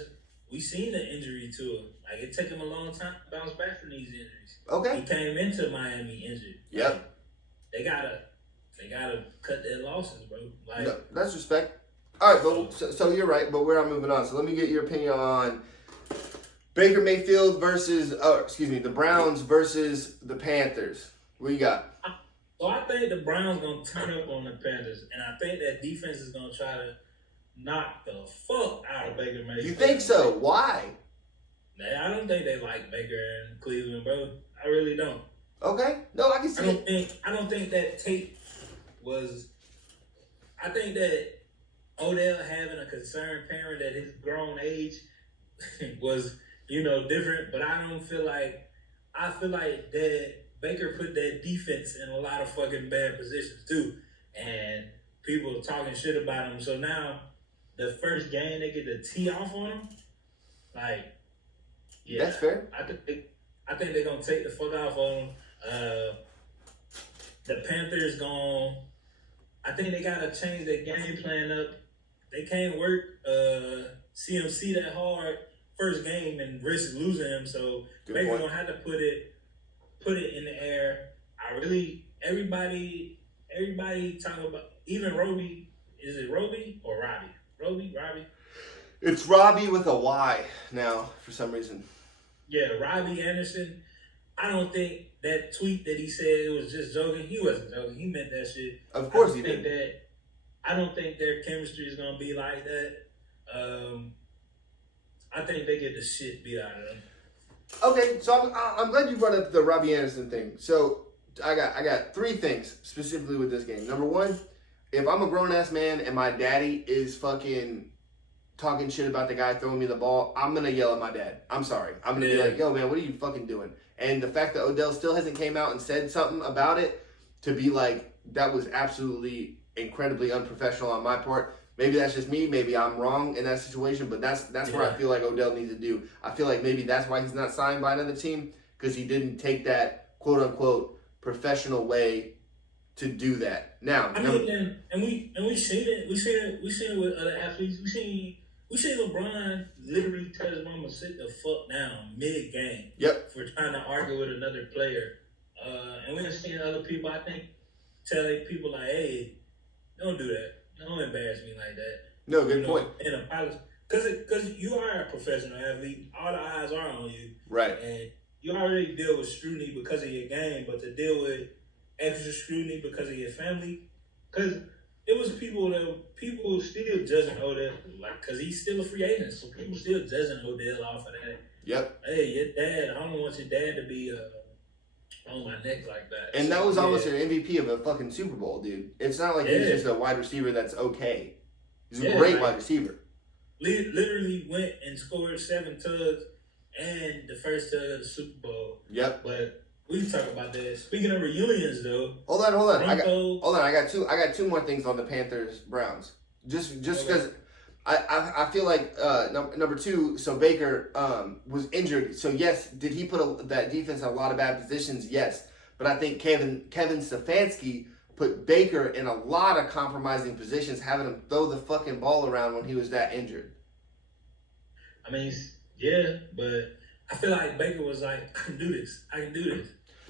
We seen the injury to him. Like, it took him a long time to bounce back from these injuries. Okay. He came into Miami injured. Yep. Like, they gotta cut their losses, bro. Like, no, that's respect. All right, but so you're right, but we're not moving on. So let me get your opinion on Baker Mayfield the Browns versus the Panthers. What you got? So I think the Browns gonna turn up on the Panthers, and I think that defense is gonna try to knock the fuck out of Baker Mayfield. You think so? Why? I don't think they like Baker in Cleveland, bro. I really don't. Okay. No, I can see it. I don't think that tape was. I think that Odell having a concerned parent at his grown age was, different. But I feel like that Baker put that defense in a lot of fucking bad positions too, and people are talking shit about him. So now, the first game they get the tee off on him, like, yeah, that's fair. I think they're gonna take the fuck off on him. The Panthers I think they gotta change their game plan up. They can't work CMC that hard first game and risk losing him. So maybe gonna have to put it in the air. Everybody talking about, even Roby. Is it Roby or Robbie? Robbie. It's Robbie with a Y now for some reason. Yeah, Robbie Anderson. I don't think that tweet that he said it was just joking. He wasn't joking. He meant that shit. Of course he did. I don't think their chemistry is gonna be like that. I think they get the shit beat out of them. Okay, so I'm glad you brought up the Robbie Anderson thing. So I got three things specifically with this game. Number one, if I'm a grown ass man and my daddy is fucking talking shit about the guy throwing me the ball, I'm gonna yell at my dad. I'm sorry. I'm gonna be like, yo man, what are you fucking doing? And the fact that Odell still hasn't came out and said something about it, to be like, that was absolutely incredibly unprofessional on my part. Maybe that's just me. Maybe I'm wrong in that situation, but that's where I feel like Odell needs to do. I feel like maybe that's why he's not signed by another team, because he didn't take that quote unquote professional way to do that. Now, we seen it. We seen it with other athletes. We seen We see LeBron literally tell his mama sit the fuck down mid game. Yep. For trying to argue with another player. And we're seeing other people, I think, telling people like, hey, don't do that. Don't embarrass me like that. No, good point. And apologize. Because you are a professional athlete. All the eyes are on you. Right. And you already deal with scrutiny because of your game, but to deal with extra scrutiny because of your family, because it was people still judging Odell, like, because he's still a free agent, so people still judging Odell off of that. Yep. Hey, your dad, I don't want your dad to be on my neck like that. And that was almost an MVP of a fucking Super Bowl, dude. It's not like he's just a wide receiver that's okay. He's a great wide receiver. Literally went and scored 7 tugs and the first tug of the Super Bowl. Yep. But we can talk about that. Speaking of reunions, though. Hold on. I got two more things on the Panthers Browns. Just because I feel like number two. So Baker was injured. So yes, did he put that defense in a lot of bad positions? Yes, but I think Kevin Stefanski put Baker in a lot of compromising positions, having him throw the fucking ball around when he was that injured. I mean, yeah, but I feel like Baker was like, I can do this.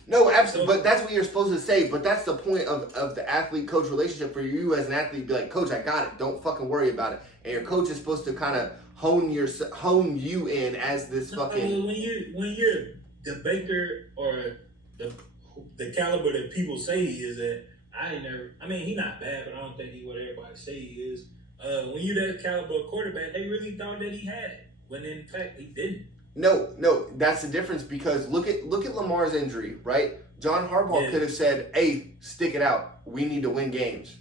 No, absolutely. But that's what you're supposed to say. But that's the point of the athlete-coach relationship for you as an athlete. Be like, Coach, I got it. Don't fucking worry about it. And your coach is supposed to kind of hone you in as this fucking. When you're the Baker or the caliber that people say he is at, I mean, he's not bad, but I don't think he's what everybody say he is. When you're that caliber quarterback, they really thought that he had it, when in fact he didn't. No, that's the difference because look at Lamar's injury, right? John Harbaugh could have said, "Hey, stick it out. We need to win games."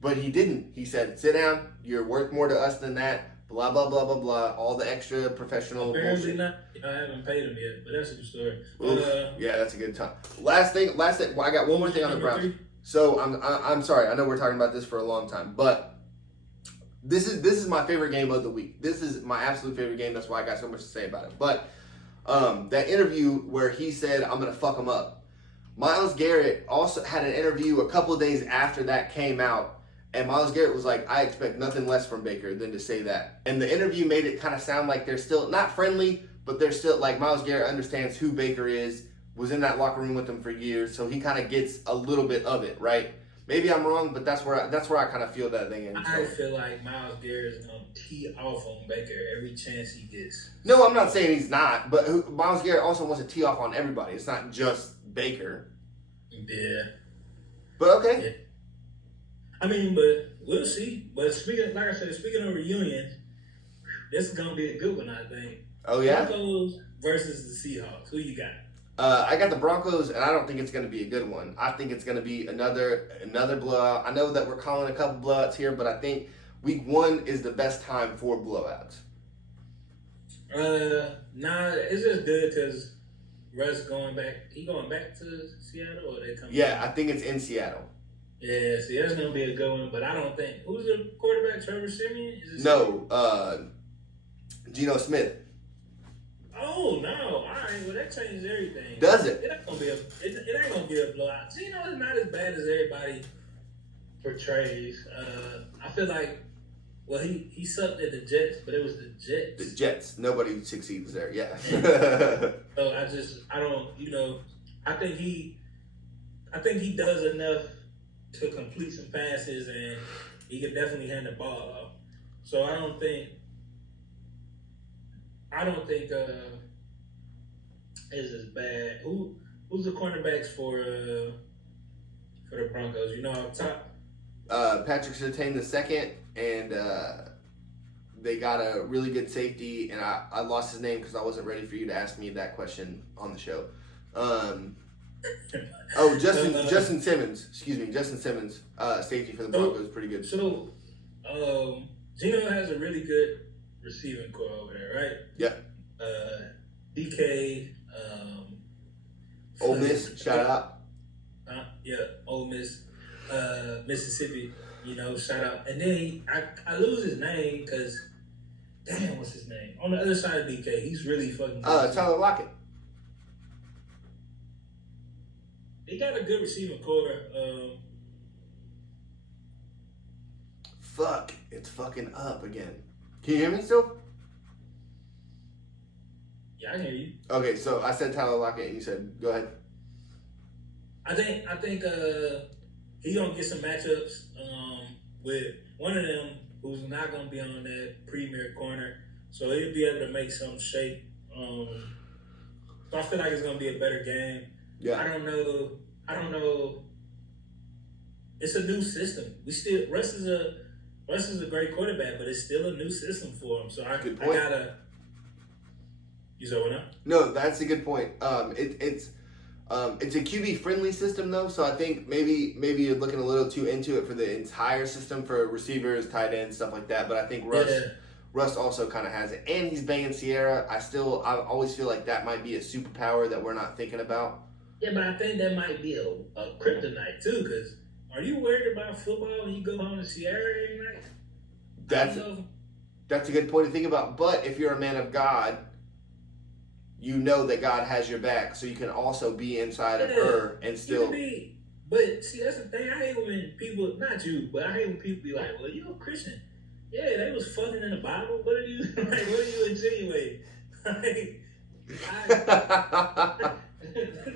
But he didn't. He said, "Sit down. You're worth more to us than that." Blah blah blah blah blah. All the extra professional. Apparently not. I haven't paid him yet, but that's a good story. Yeah, that's a good time. Last thing. Well, I got one more thing on the Browns. So I'm sorry. I know we're talking about this for a long time, but. This is my favorite game of the week. This is my absolute favorite game. That's why I got so much to say about it. But that interview where he said, "I'm going to fuck him up." Myles Garrett also had an interview a couple of days after that came out. And Myles Garrett was like, "I expect nothing less from Baker than to say that." And the interview made it kind of sound like they're still not friendly, but they're still like Myles Garrett understands who Baker is, was in that locker room with him for years. So he kind of gets a little bit of it, right? Maybe I'm wrong, but that's where I kind of feel that thing. In, so. I feel like Myles Garrett is going to tee off on Baker every chance he gets. No, I'm not saying he's not, but Myles Garrett also wants to tee off on everybody. It's not just Baker. Yeah. But okay. Yeah. I mean, but we'll see. But speaking of reunions, this is going to be a good one, I think. Oh, yeah? Broncos versus the Seahawks. Who you got? I got the Broncos, and I don't think it's going to be a good one. I think it's going to be another blowout. I know that we're calling a couple blowouts here, but I think week 1 is the best time for blowouts. Nah, it's just good because Russ going back. He going back to Seattle, or they coming? Yeah, I think it's in Seattle. Yeah, see, that's going to be a good one, but I don't think. Who's the quarterback? Trevor Siemian? No, Geno Smith. Oh no! All right, well that changes everything. Does it? It ain't gonna be a blowout. Geno is not as bad as everybody portrays. I feel like, well, he sucked at the Jets, but it was the Jets. The Jets. Nobody succeeds there. Yeah. So I don't. I think he does enough to complete some passes, and he can definitely hand the ball off. So I don't think it's as bad. Who's the cornerbacks for the Broncos? Up top? Patrick Surtain II, and they got a really good safety, and I lost his name because I wasn't ready for you to ask me that question on the show. Justin Simmons. Excuse me, Justin Simmons. Safety for the Broncos, pretty good. So, Geno has a really good receiving core over there, right? Yeah. DK. Ole Miss, shout out. Yeah, Ole Miss, Mississippi. Shout out. And then I lose his name because, damn, what's his name? On the other side of DK, he's really fucking good. Tyler Lockett. He got a good receiving core. Fuck, it's fucking up again. Can you hear me still? Yeah, I hear you. Okay, so I said Tyler Lockett, and you said go ahead. I think he gonna get some matchups with one of them who's not gonna be on that premier corner, so he'll be able to make some shape. So I feel like it's gonna be a better game. Yeah. I don't know. It's a new system. Russ is a great quarterback, but it's still a new system for him. So I gotta. You said what now? No, that's a good point. It's a QB friendly system though, so I think maybe you're looking a little too into it for the entire system for receivers, tight ends, stuff like that. But I think Russ also kind of has it, and he's banging Sierra. I always feel like that might be a superpower that we're not thinking about. Yeah, but I think that might be a kryptonite too. Because are you worried about football when you go home to Sierra every night? That's a good point to think about. But if you're a man of God, you know that God has your back, so you can also be inside of her and still. But see, that's the thing. I hate when people, not you, but I hate when people be like, "Well, you're a Christian. Yeah, they was fucking in the Bible. What are you like? What are you insinuating?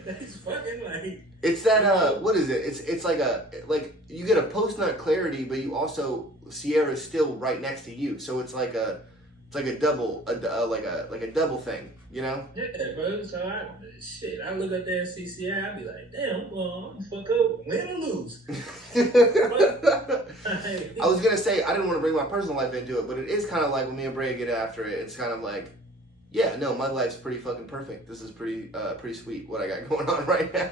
That's fucking like." It's that what is it? It's like you get a post nut clarity, but you also Sierra's still right next to you, so it's like a double thing, you know? Yeah, bro. So I look up there and see Sierra, I be like, damn, I'm fuck up, win or lose. I was gonna say I didn't want to bring my personal life into it, but it is kind of like when me and Brea get after it. It's kind of like, yeah, no, my life's pretty fucking perfect. This is pretty sweet what I got going on right now.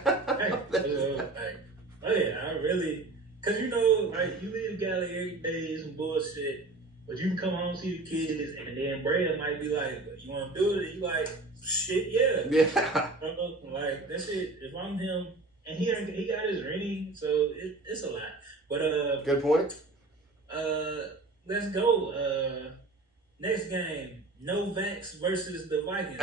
Oh yeah, I really, cause you know, like you leave the galley every day, some bullshit. But you can come home, see the kids, and then Brad might be like, "You want to do it?" And you like, "Shit, yeah." Yeah. Like that shit. If I'm him, and he got his ring, so it's a lot. But good point. Let's go. Next game, Novaks versus the Vikings.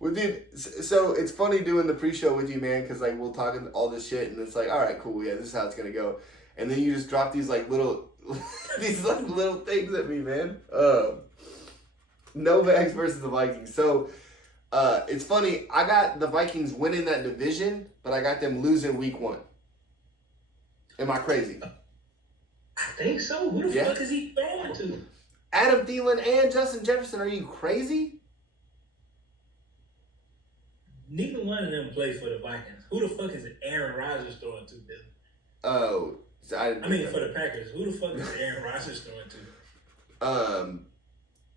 Well, dude, so it's funny doing the pre-show with you, man, because like we'll talk all this shit, and it's like, all right, cool, yeah, this is how it's gonna go, and then you just drop these like little, little things at me, man. Novaks versus the Vikings. So, it's funny. I got the Vikings winning that division, but I got them losing week 1. Am I crazy? I think so. Who the fuck is he throwing to? Adam Thielen and Justin Jefferson. Are you crazy? Neither one of them play for the Vikings. Who the fuck is Aaron Rodgers throwing to, Billy? Oh, so I mean, for the Packers, who the fuck is Aaron Rodgers throwing to?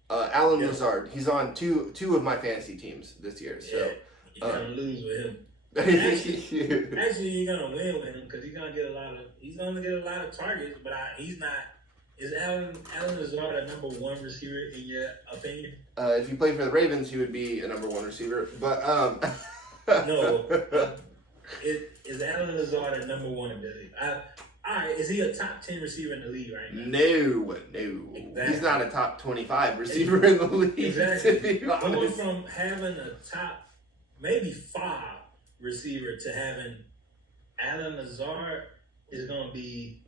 Alan Lazard. He's on two of my fantasy teams this year. So you're gonna lose with him. Actually, you're gonna win with him because he's gonna get a lot of targets. But he's not. Is Alan Lazard a number 1 receiver in your opinion? If you play for the Ravens, he would be a number 1 receiver. But no, is Alan Lazard a number 1 ability? All right, is he a top 10 receiver in the league right now? No. Exactly. He's not a top 25 receiver in the league. Exactly. Going from having a top maybe 5 receiver to having Alan Lazard is gonna be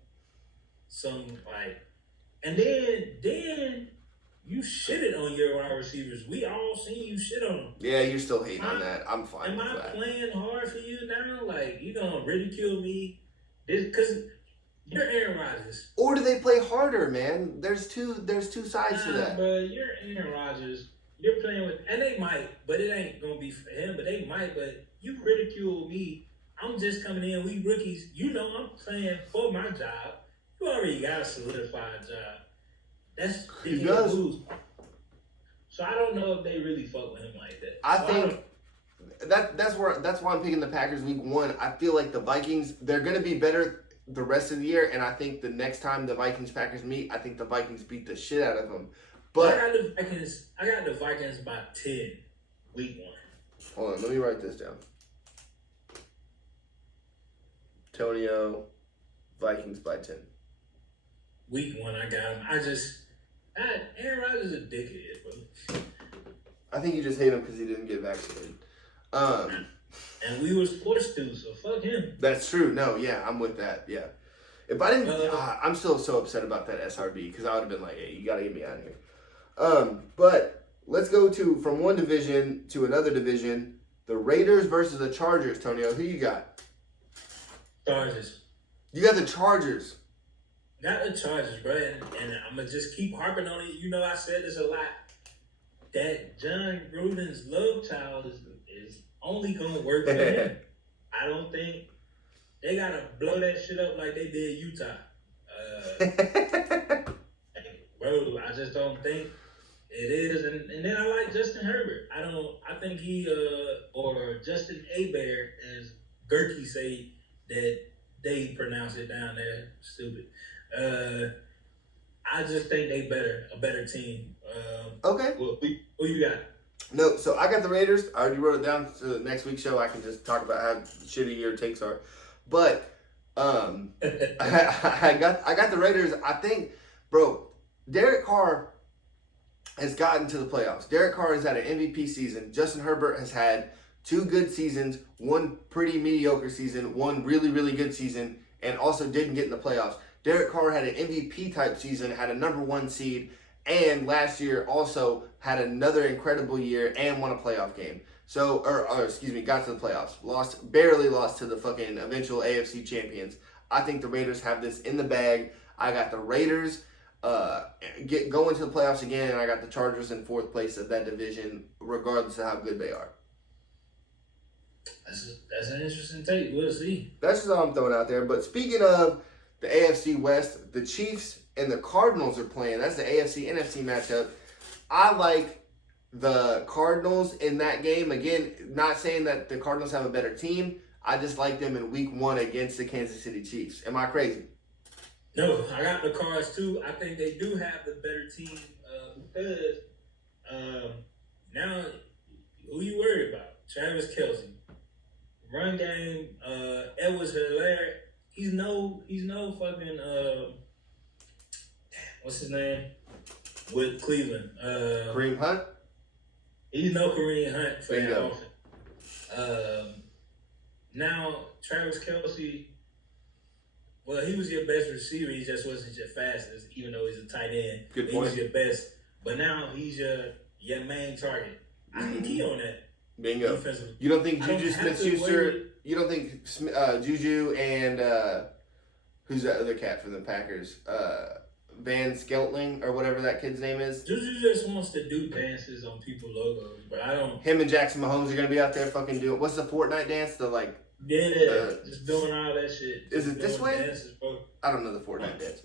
some like. And then you shitted on your wide receivers. We all seen you shit on them. Yeah, you're still hating on that. I'm fine with that. Am I playing hard for you now? Like, you gonna ridicule me? Because you're Aaron Rodgers. Or do they play harder, man? There's two sides to that. But you're Aaron Rodgers. You're playing with, and they might, but it ain't gonna be for him. But they might. But you ridicule me. I'm just coming in. We rookies. You know I'm playing for my job. You already got a solidified job. That's he does. So I don't know if they really fuck with him like that. I think that's why I'm picking the Packers week 1. I feel like the Vikings, they're gonna be better the rest of the year, and I think the next time the Vikings-Packers meet, I think the Vikings beat the shit out of them. But I got the Vikings by 10 week 1. Hold on, let me write this down. Antonio, Vikings by 10. Week 1, I got him. Aaron Rodgers is a dickhead, bro. I think you just hate him because he didn't get vaccinated. And we was forced to, so fuck him. That's true. No, yeah, I'm with that. Yeah. If I didn't, I'm still so upset about that SRB because I would have been like, hey, you got to get me out of here. But let's go from one division to another division. The Raiders versus the Chargers, Tonio. Who you got? Chargers. You got the Chargers. Got the Chargers, bro. And I'm going to just keep harping on it. You know I said this a lot. That John Gruden's love child is only going to work for him. I don't think they got to blow that shit up like they did Utah. Bro, I just don't think it is. And then I like Justin Herbert. I think he, or Justin Hebert, as Gerke say that they pronounce it down there. Stupid. I just think they a better team. Okay. Who you got? No, so I got the Raiders. I already wrote it down to the next week's show. I can just talk about how shitty your takes are. But I got the Raiders. I think, bro, Derek Carr has gotten to the playoffs. Derek Carr has had an MVP season. Justin Herbert has had 2 good seasons, 1 pretty mediocre season, 1 really, really good season, and also didn't get in the playoffs. Derek Carr had an MVP type season, had a number 1 seed, and last year also had another incredible year and won a playoff game. So, got to the playoffs. Barely lost to the fucking eventual AFC champions. I think the Raiders have this in the bag. I got the Raiders going to the playoffs again, and I got the Chargers in 4th place of that division, regardless of how good they are. That's an interesting take. We'll see. That's just all I'm throwing out there. But speaking of the AFC West, the Chiefs and the Cardinals are playing. That's the AFC-NFC matchup. I like the Cardinals in that game. Again, not saying that the Cardinals have a better team. I just like them in week 1 against the Kansas City Chiefs. Am I crazy? No, I got the Cards too. I think they do have the better team because now who you worried about? Travis Kelce. Run game, Edwards-Helaire. He's no fucking what's his name? With Cleveland. Kareem Hunt? He's no Kareem Hunt for that offense. Now, Travis Kelce, well, he was your best receiver. He just wasn't your fastest, even though he's a tight end. Good point. He was your best. But now he's your main target. I can key on that. Bingo. You don't think Juju Smith-Schuster? You don't think Juju and who's that other cat from the Packers? Van Skeltling or whatever that kid's name is. Juju just wants to do dances on people's logos, but I don't. Him and Jackson Mahomes are gonna be out there fucking doing. What's the Fortnite dance? Just doing all that shit. Is it this way? Dances, I don't know the Fortnite dance.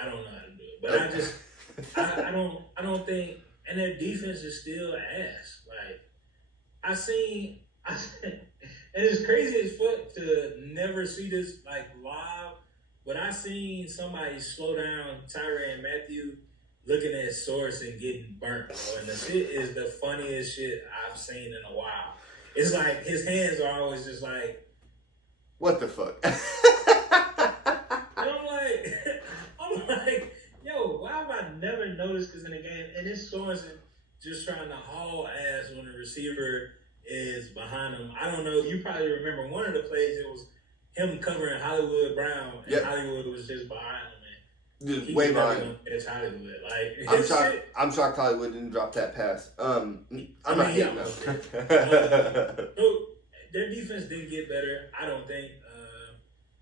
I don't know how to do it, but I don't think, and their defense is still ass. Like and it's crazy as fuck to never see this like live. But I seen somebody slow down Tyrann Mathieu looking at Source and getting burnt, bro. And the shit is the funniest shit I've seen in a while. It's like his hands are always just like, what the fuck? And I'm like, yo, why have I never noticed this in a game? And it's Sorensen just trying to haul ass when the receiver is behind him. I don't know. You probably remember one of the plays. It was him covering Hollywood Brown, and yep. Hollywood was just behind him. Just way behind him. It's Hollywood. Like I'm shocked Hollywood didn't drop that pass. I'm not hating them. So their defense didn't get better. I don't think.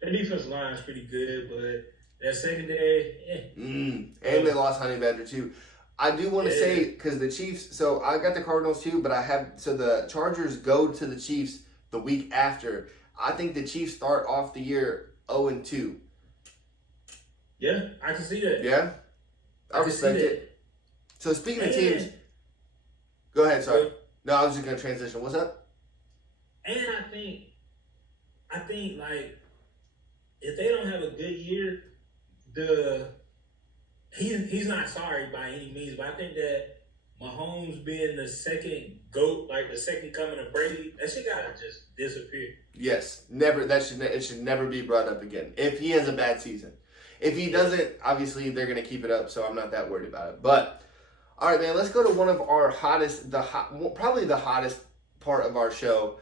Their defense line is pretty good, but their secondary, And they lost Honey Badger too. I do want to say, because the Chiefs, so I got the Cardinals too, but the Chargers go to the Chiefs the week after. I think the Chiefs start off the year 0-2. Yeah, I can see that. Yeah? I respect it. So speaking of teams, go ahead, sorry. No, I was just going to transition. What's up? And I think like, if they don't have a good year, he's not sorry by any means, but I think that Mahomes being the second GOAT, like the second coming of Brady, that shit gotta just disappear. Yes, never. It should never be brought up again. If he has a bad season, if he doesn't, obviously they're gonna keep it up. So I'm not that worried about it. But all right, man, let's go to one of our probably the hottest part of our show.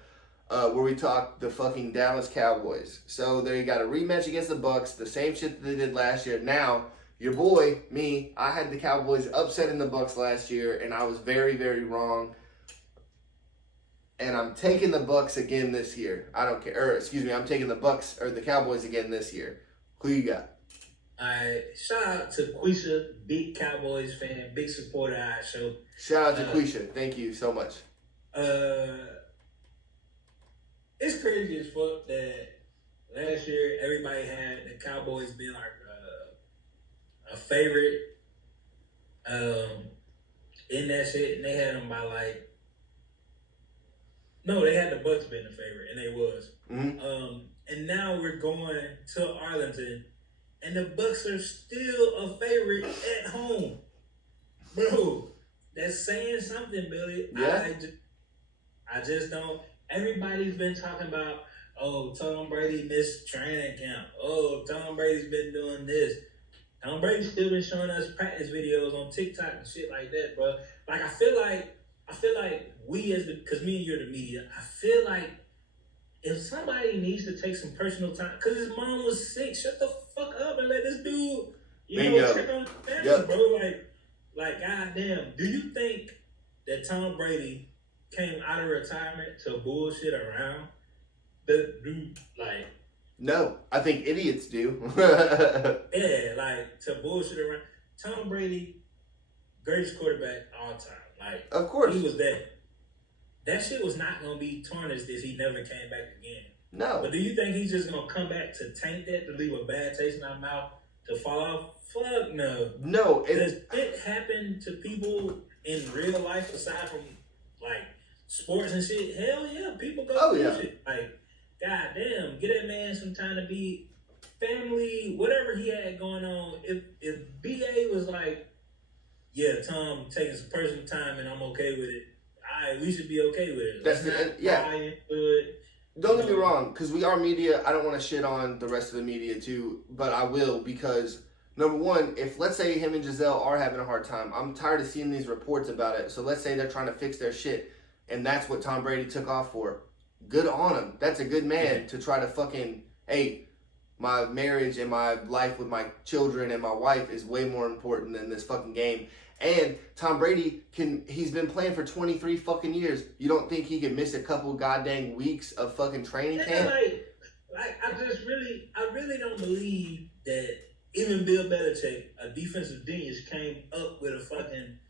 where we talked the fucking Dallas Cowboys. So they got a rematch against the Bucks, the same shit that they did last year. Now, your boy, me, I had the Cowboys upsetting the Bucks last year, and I was very, very wrong. And I'm taking the Bucks again this year. I don't care. Or excuse me, I'm taking the Bucks or the Cowboys again this year. Who you got? Shout out to Quisha, big Cowboys fan, big supporter of our show. Shout out to Quisha. Thank you so much. It's crazy as fuck that last year everybody had the Cowboys being like a favorite in that shit, and they had them by like. No, they had the Bucks being the favorite, and they was. Mm-hmm. And now we're going to Arlington, and the Bucks are still a favorite at home, bro. That's saying something, Billy. Yeah. I just don't. Everybody's been talking about, oh, Tom Brady missed training camp. Oh, Tom Brady's been doing this. Tom Brady's still been showing us practice videos on TikTok and shit like that, bro. Like I feel like we because me and you're the media, I feel like if somebody needs to take some personal time, because his mom was sick, shut the fuck up and let this dude, check on his family, bro. Like, goddamn, do you think that Tom Brady came out of retirement to bullshit around? The dude, like... No, I think idiots do. Yeah, like, to bullshit around. Tom Brady, greatest quarterback all time. Like, of course. He was there. That shit was not going to be tarnished if he never came back again. No. But do you think he's just going to come back to taint that, to leave a bad taste in our mouth, to fall off? Fuck no. No. Does it happen to people in real life aside from, like, sports and shit? Hell yeah. People go through shit. Like, goddamn, get that man some time to be family, whatever he had going on. If BA was like, yeah, Tom taking some personal time and I'm okay with it. We should be okay with it. That's Don't get me wrong, because we are media. I don't want to shit on the rest of the media too, but I will because number one, if let's say him and Giselle are having a hard time, I'm tired of seeing these reports about it. So let's say they're trying to fix their shit, and that's what Tom Brady took off for. Good on him. That's a good man to try to fucking, hey, my marriage and my life with my children and my wife is way more important than this fucking game. And Tom Brady he's been playing for 23 fucking years. You don't think he could miss a couple goddamn weeks of fucking training camp? I really don't believe that even Bill Belichick, a defensive genius, came up with a fucking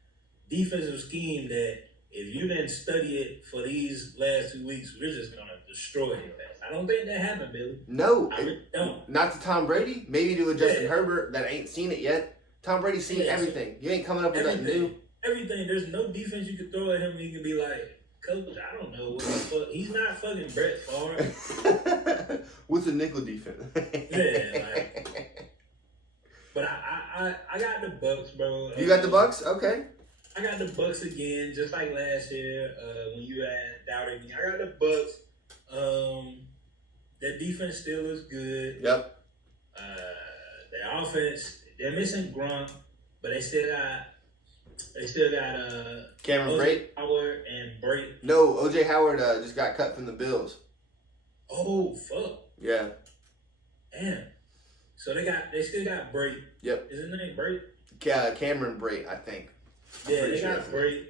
defensive scheme that if you didn't study it for these last 2 weeks, we're just going to destroy your ass. I don't think that happened, Billy. No. I really don't. Not to Tom Brady. Maybe to a Justin Herbert that ain't seen it yet. Tom Brady's seen everything. You ain't coming up with nothing new. Everything. There's no defense you could throw at him and he could be like, Coach, I don't know what the fuck. He's not fucking Brett Favre. What's a nickel defense? But I got the Bucks, bro. You got the Bucks? Okay. I got the Bucks again, just like last year when you had doubted me. I got the Bucks. Their defense still is good. Yep. Their offense, they're missing Gronk, but they still got Cameron Brate, Howard and Brate. No, OJ Howard just got cut from the Bills. Oh fuck. Yeah. Damn. So they still got Brate. Yep. Is his name Brate? Cameron Brate, I think. Yeah, they got Brate.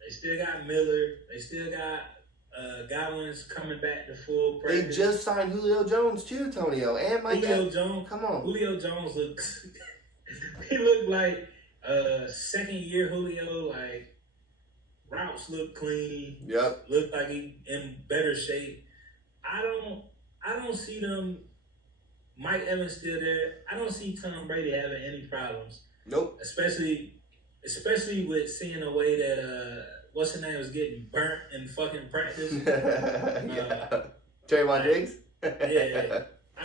They still got Miller. They still got Godwin's coming back to full practice. They just signed Julio Jones too, Antonio, and my Julio Jones. Come on. Julio Jones looks. He looked like second year Julio. Like routes look clean. Yep. Look like he in better shape. I don't see them. Mike Evans still there. I don't see Tom Brady having any problems. Nope. Especially with seeing the way that what's his name was getting burnt in fucking practice. Trayvon Diggs. Yeah. I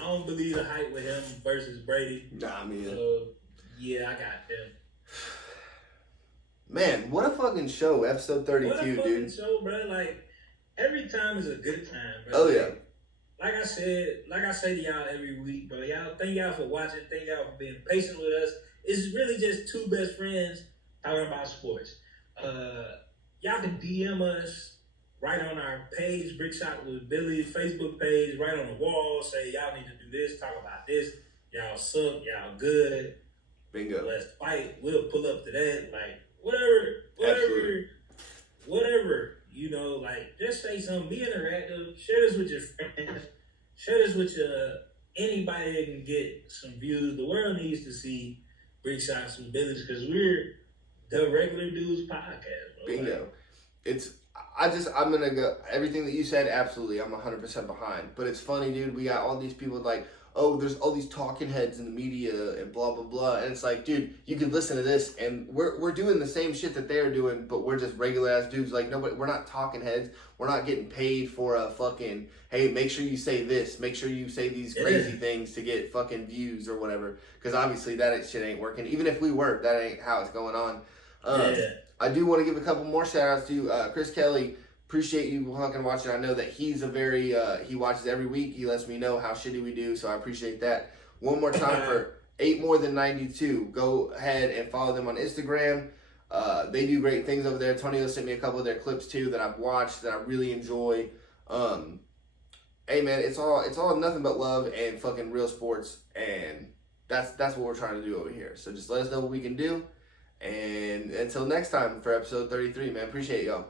don't believe the hype with him versus Brady. Nah, man. Yeah, I got them. Man, what a fucking show, episode 32, what a fucking dude. show, bro. Like every time is a good time, bro. Oh yeah. Like I say to y'all every week, bro. Y'all, thank y'all for watching. Thank y'all for being patient with us. It's really just two best friends talking about sports. Y'all can DM us right on our page, Brick Shot with Billy Facebook page, right on the wall. Say y'all need to do this, talk about this. Y'all suck, y'all good. Bingo. Let's fight. We'll pull up to that. Like whatever. You know, like just say something. Be interactive. Share this with your friends. Share this with anybody that can get some views. The world needs to see Brick Shots with Billy because we're the regular dudes podcast. Bro. Bingo. I'm gonna go. Everything that you said, absolutely, I'm 100% behind. But it's funny, dude. We got all these people like, oh, there's all these talking heads in the media and blah blah blah, and it's like, dude, you can listen to this, and we're doing the same shit that they're doing, but we're just regular ass dudes. Like nobody, we're not talking heads. We're not getting paid for a fucking, hey, make sure you say this, make sure you say these crazy things to get fucking views or whatever. Because obviously shit ain't working. Even if we were, that ain't how it's going on. I do want to give a couple more shout outs to Chris Kelly. Appreciate you fucking watching. I know that he's he watches every week. He lets me know how shitty we do, so I appreciate that. One more time for 8 More Than 92. Go ahead and follow them on Instagram. They do great things over there. Tonio sent me a couple of their clips too that I've watched that I really enjoy. Hey man, it's all nothing but love and fucking real sports, and that's what we're trying to do over here. So just let us know what we can do. And until next time for episode 33, man, appreciate y'all.